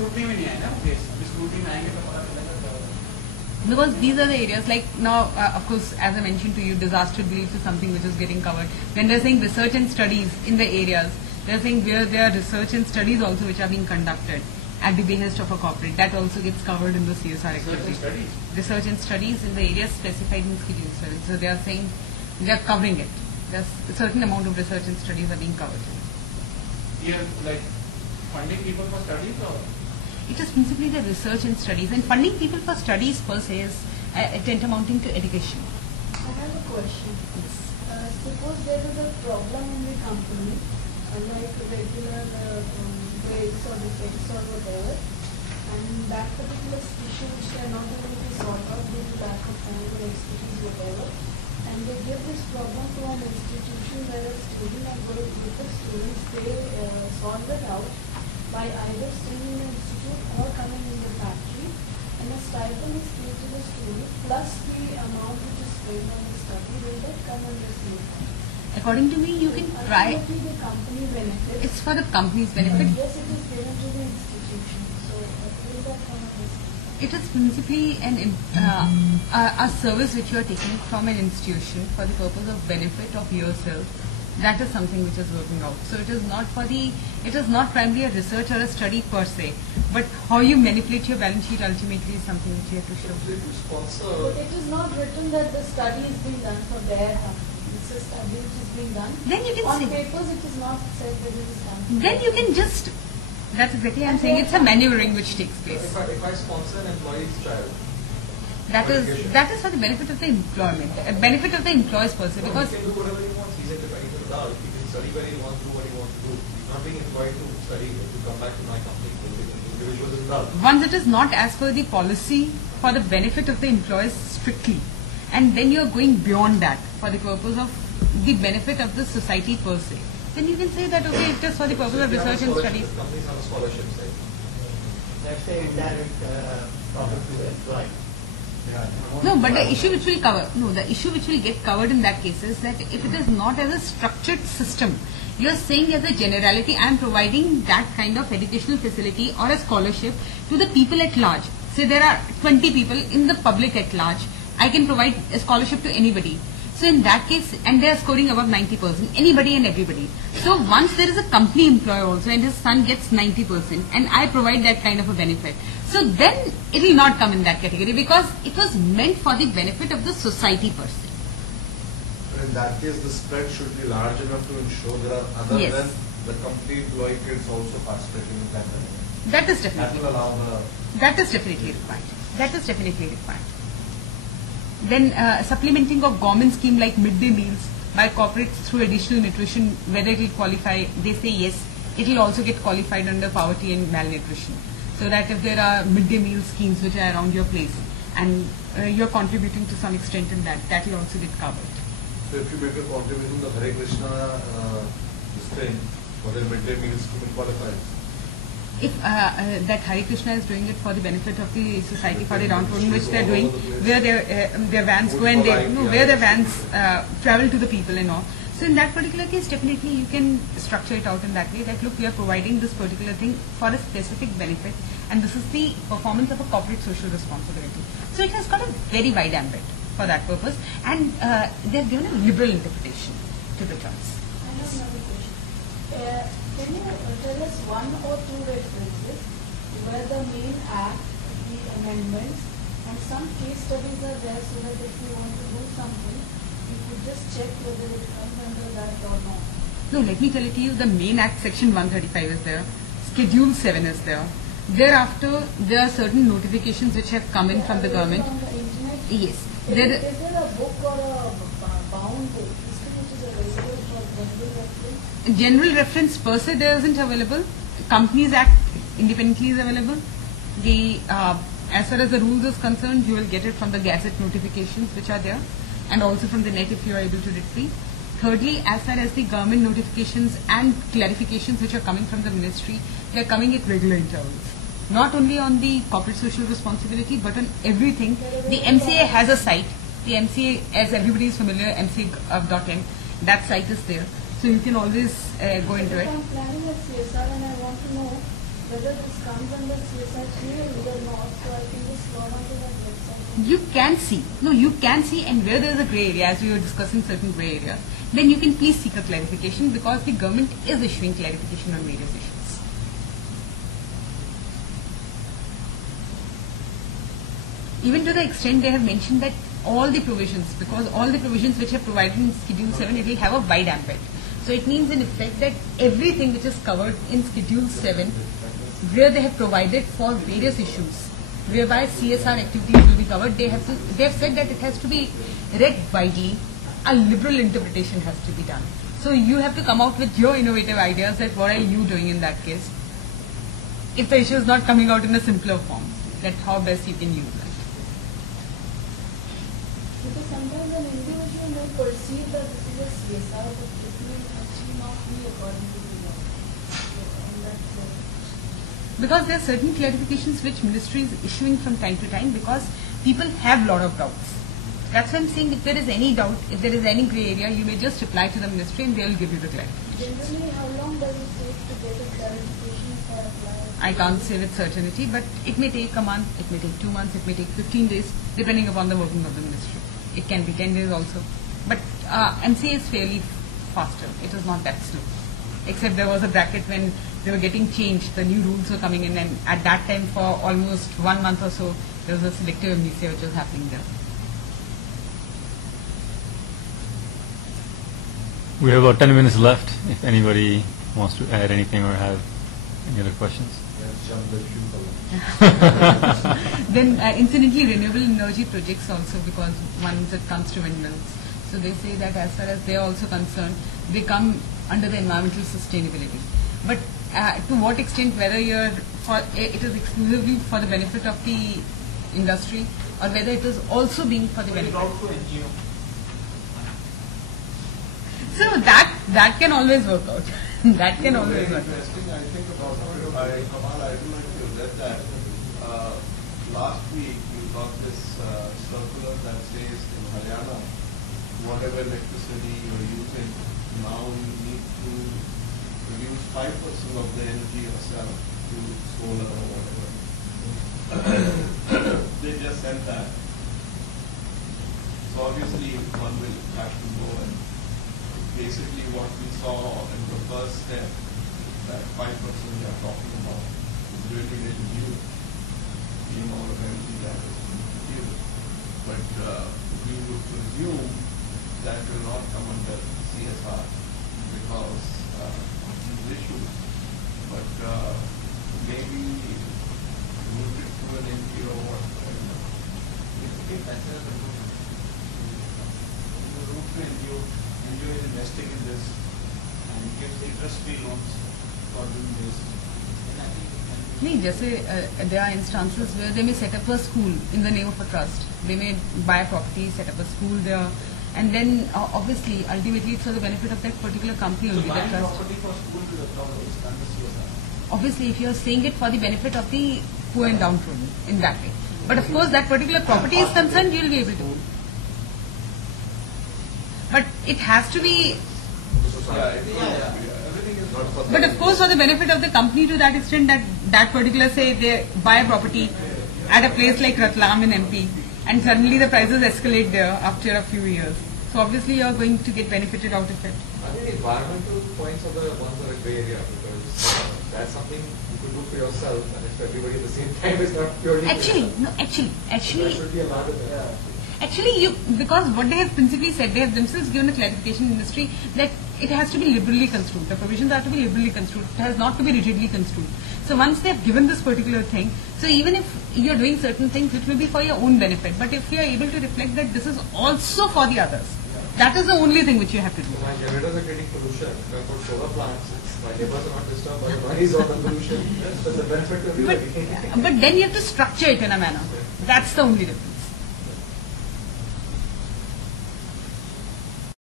because these are the areas like now, of course, as I mentioned to you, disaster relief is something which is getting covered. When they're saying research and studies in the areas, they're saying where there are research and studies also which are being conducted at the behest of a corporate, that also gets covered in the CSR activity. Research and studies in the areas specified in Schedule 7. So they are saying they are covering it. There's a certain amount of research and studies are being covered. Here, like funding people for studies, or It is principally the research and studies, and funding people for studies per se is tantamounting to education. I have a question. Suppose there is a problem in the company, like regular breaks or defects or whatever, and that particular issue which they are not able to sort out due to lack of time or expertise, whatever, and they give this problem to an institution where a student or group of students, they solve it out by either staying in the institute or coming in the factory, and a stipend is paid to the student plus the amount which is paid on the study, will that come under CSR? According to me, you can try. Ultimately, the company benefits. It's for the company's benefit. Yes, it is given to the institution. So, will that come under CSR? It is principally a service which you are taking from an institution for the purpose of benefit of yourself. That is something which is working out. So it is not primarily a research or a study per se, but how you manipulate your balance sheet ultimately is something which you have to show. If you sponsor, But it is not written that the study is being done for their company. It's a study which is being done. Then you can On say. papers, it is not said that it is done. Then you can just. That's exactly I'm saying. It's a maneuvering which takes place. if I sponsor an employee's child, That is for the benefit of the employment, benefit of the employees per se, because he can do whatever he wants. He's a adult. He can study where he wants to do what he wants to do. He's not being employed to study, to come back to my company. Individuals is dull. Once it is not as per the policy for the benefit of the employees strictly, and then you are going beyond that for the purpose of the benefit of the society per se, then you can say that okay, it is for the purpose of research and studies. Companies have a scholarship side. Let's say indirect profit to the employee. No, but the issue which will cover, no, the issue which will get covered in that case is that if it is not as a structured system, you are saying as a generality, I am providing that kind of educational facility or a scholarship to the people at large. Say there are 20 people in the public at large, I can provide a scholarship to anybody. So in that case, and they are scoring above 90%, anybody and everybody. So once there is a company employee also and his son gets 90% and I provide that kind of a benefit, so then it will not come in that category because it was meant for the benefit of the society per se. But in that case, the spread should be large enough to ensure there are other Yes. than the complete employee kids also participating in that. That is That definitely. will allow the That is definitely required. That is definitely required. Then supplementing of government scheme like midday meals by corporates through additional nutrition, whether it will qualify, they say yes, it will also get qualified under poverty and malnutrition. So that if there are midday meal schemes which are around your place and you're contributing to some extent in that, that will also get covered. So if you make a contribution, the Hare Krishna this thing for their midday meal scheme, it qualifies. If that Hare Krishna is doing it for the benefit of the society, for the downtrodden, which they are doing, where their vans go and they, where their vans travel to the people and all. So in that particular case, definitely you can structure it out in that way that look, we are providing this particular thing for a specific benefit, and this is the performance of a corporate social responsibility. So it has got a very wide ambit for that purpose, and they have given a liberal interpretation to the terms. I have another question. Can you tell us one or two references where the main act, the amendments, and some case studies are there so that if you want to do something, you could just check whether it comes under that or not? No, let me tell it to you, the main act section 135 is there, schedule 7 is there. Thereafter, there are certain notifications which have come in from the government. On the internet, Yes. is there a book or a bound history which is available for general reference? General reference per se there isn't available. Companies Act independently is available. The as far as the rules is concerned, you will get it from the Gazette notifications which are there, and also from the net if you are able to retrieve. Thirdly, as far as the government notifications and clarifications which are coming from the ministry, they are coming at regular intervals. Not only on the corporate social responsibility, but on everything. The MCA has a site. The MCA, as everybody is familiar, MCA.in, that site is there. So you can always go into it. If I'm planning a CSR and I want to know whether this comes under CSR 3 or not, so I can just log on to that website. You can see, no, you can see, and where there is a grey area, as we were discussing certain grey areas, then you can please seek a clarification because the government is issuing clarification on various issues. Even to the extent they have mentioned that all the provisions, because all the provisions which are provided in Schedule 7, it will have a wide ambit. So it means in effect that everything which is covered in Schedule 7, where they have provided for various issues, whereby CSR activities will be covered, they have said that it has to be read widely, a liberal interpretation has to be done. So you have to come out with your innovative ideas that what are you doing in that case, if the issue is not coming out in a simpler form, that how best you can use that. Because sometimes an individual may perceive that this is a CSR, but it may actually not be according to the law. And that's Because there are certain clarifications which ministry is issuing from time to time because people have lot of doubts. That's why I'm saying if there is any doubt, if there is any grey area, you may just reply to the ministry and they'll give you the clarification. generally, how long does it take to get a clarification for applying? I can't say with certainty, but it may take a month, it may take 2 months, it may take 15 days, depending upon the working of the ministry. It can be 10 days also. But MCA is fairly faster. It is not that slow. Except there was a bracket when they were getting changed, the new rules were coming in, and at that time for almost 1 month or so, there was a selective amnesia which was happening there. We have about 10 minutes left if anybody wants to add anything or have any other questions. let's jump the queue. Then incidentally renewable energy projects also, because once it comes to windmills, so they say that as far as they are also concerned, they come under the environmental sustainability. But to what extent, whether it is exclusively for the benefit of the industry or whether it is also being for the benefit. So that can always work out. That can always work out. Interesting, I think about it. Kamal, I don't know if you read that. Last week we got this circular that says in Haryana, whatever electricity you're using, now you need to produce 5% of the energy yourself to solar or whatever. They just said that. So obviously one will have to go and basically what we saw in the first step, that 5% we are talking about, is really, really new. The amount of energy that is produced. But we would presume that will not come under CSR because of these issues. But maybe move it to an NGO or whatever. NGO is investing in this and gives interest-free loans for doing this. नहीं, जैसे there are instances where they may set up a school in the name of a trust. They may buy a property, set up a school there, and then obviously, ultimately, it's for the benefit of that particular company only. So buying property for school is a problem. It's under CSR. Obviously, if you are saying it for the benefit of the poor and downtrodden in that way. But of course, that particular property is concerned, you will be able to. But it has to be. But of course, for the benefit of the company to that extent, that particular, say, they buy a property at a place like Ratlam in MP, and suddenly the prices escalate there after a few years. So obviously, you are going to get benefited out of it. I think environmental points are the ones that are gray area because that's something you could do for yourself, and if everybody at the same time is not purely. Actually, no. Actually. There should be a lot of that. Actually, because what they have principally said, they have themselves given a clarification in industry that it has to be liberally construed. The provisions are to be liberally construed. It has not to be rigidly construed. So once they have given this particular thing, so even if you are doing certain things, it will be for your own benefit. But if you are able to reflect that this is also for the others, that is the only thing which you have to do. So my generators are creating pollution. If I put solar plants, my neighbors are not disturbed by the noise or the pollution. That's a benefit to everybody. But then you have to structure it in a manner. That's the only difference.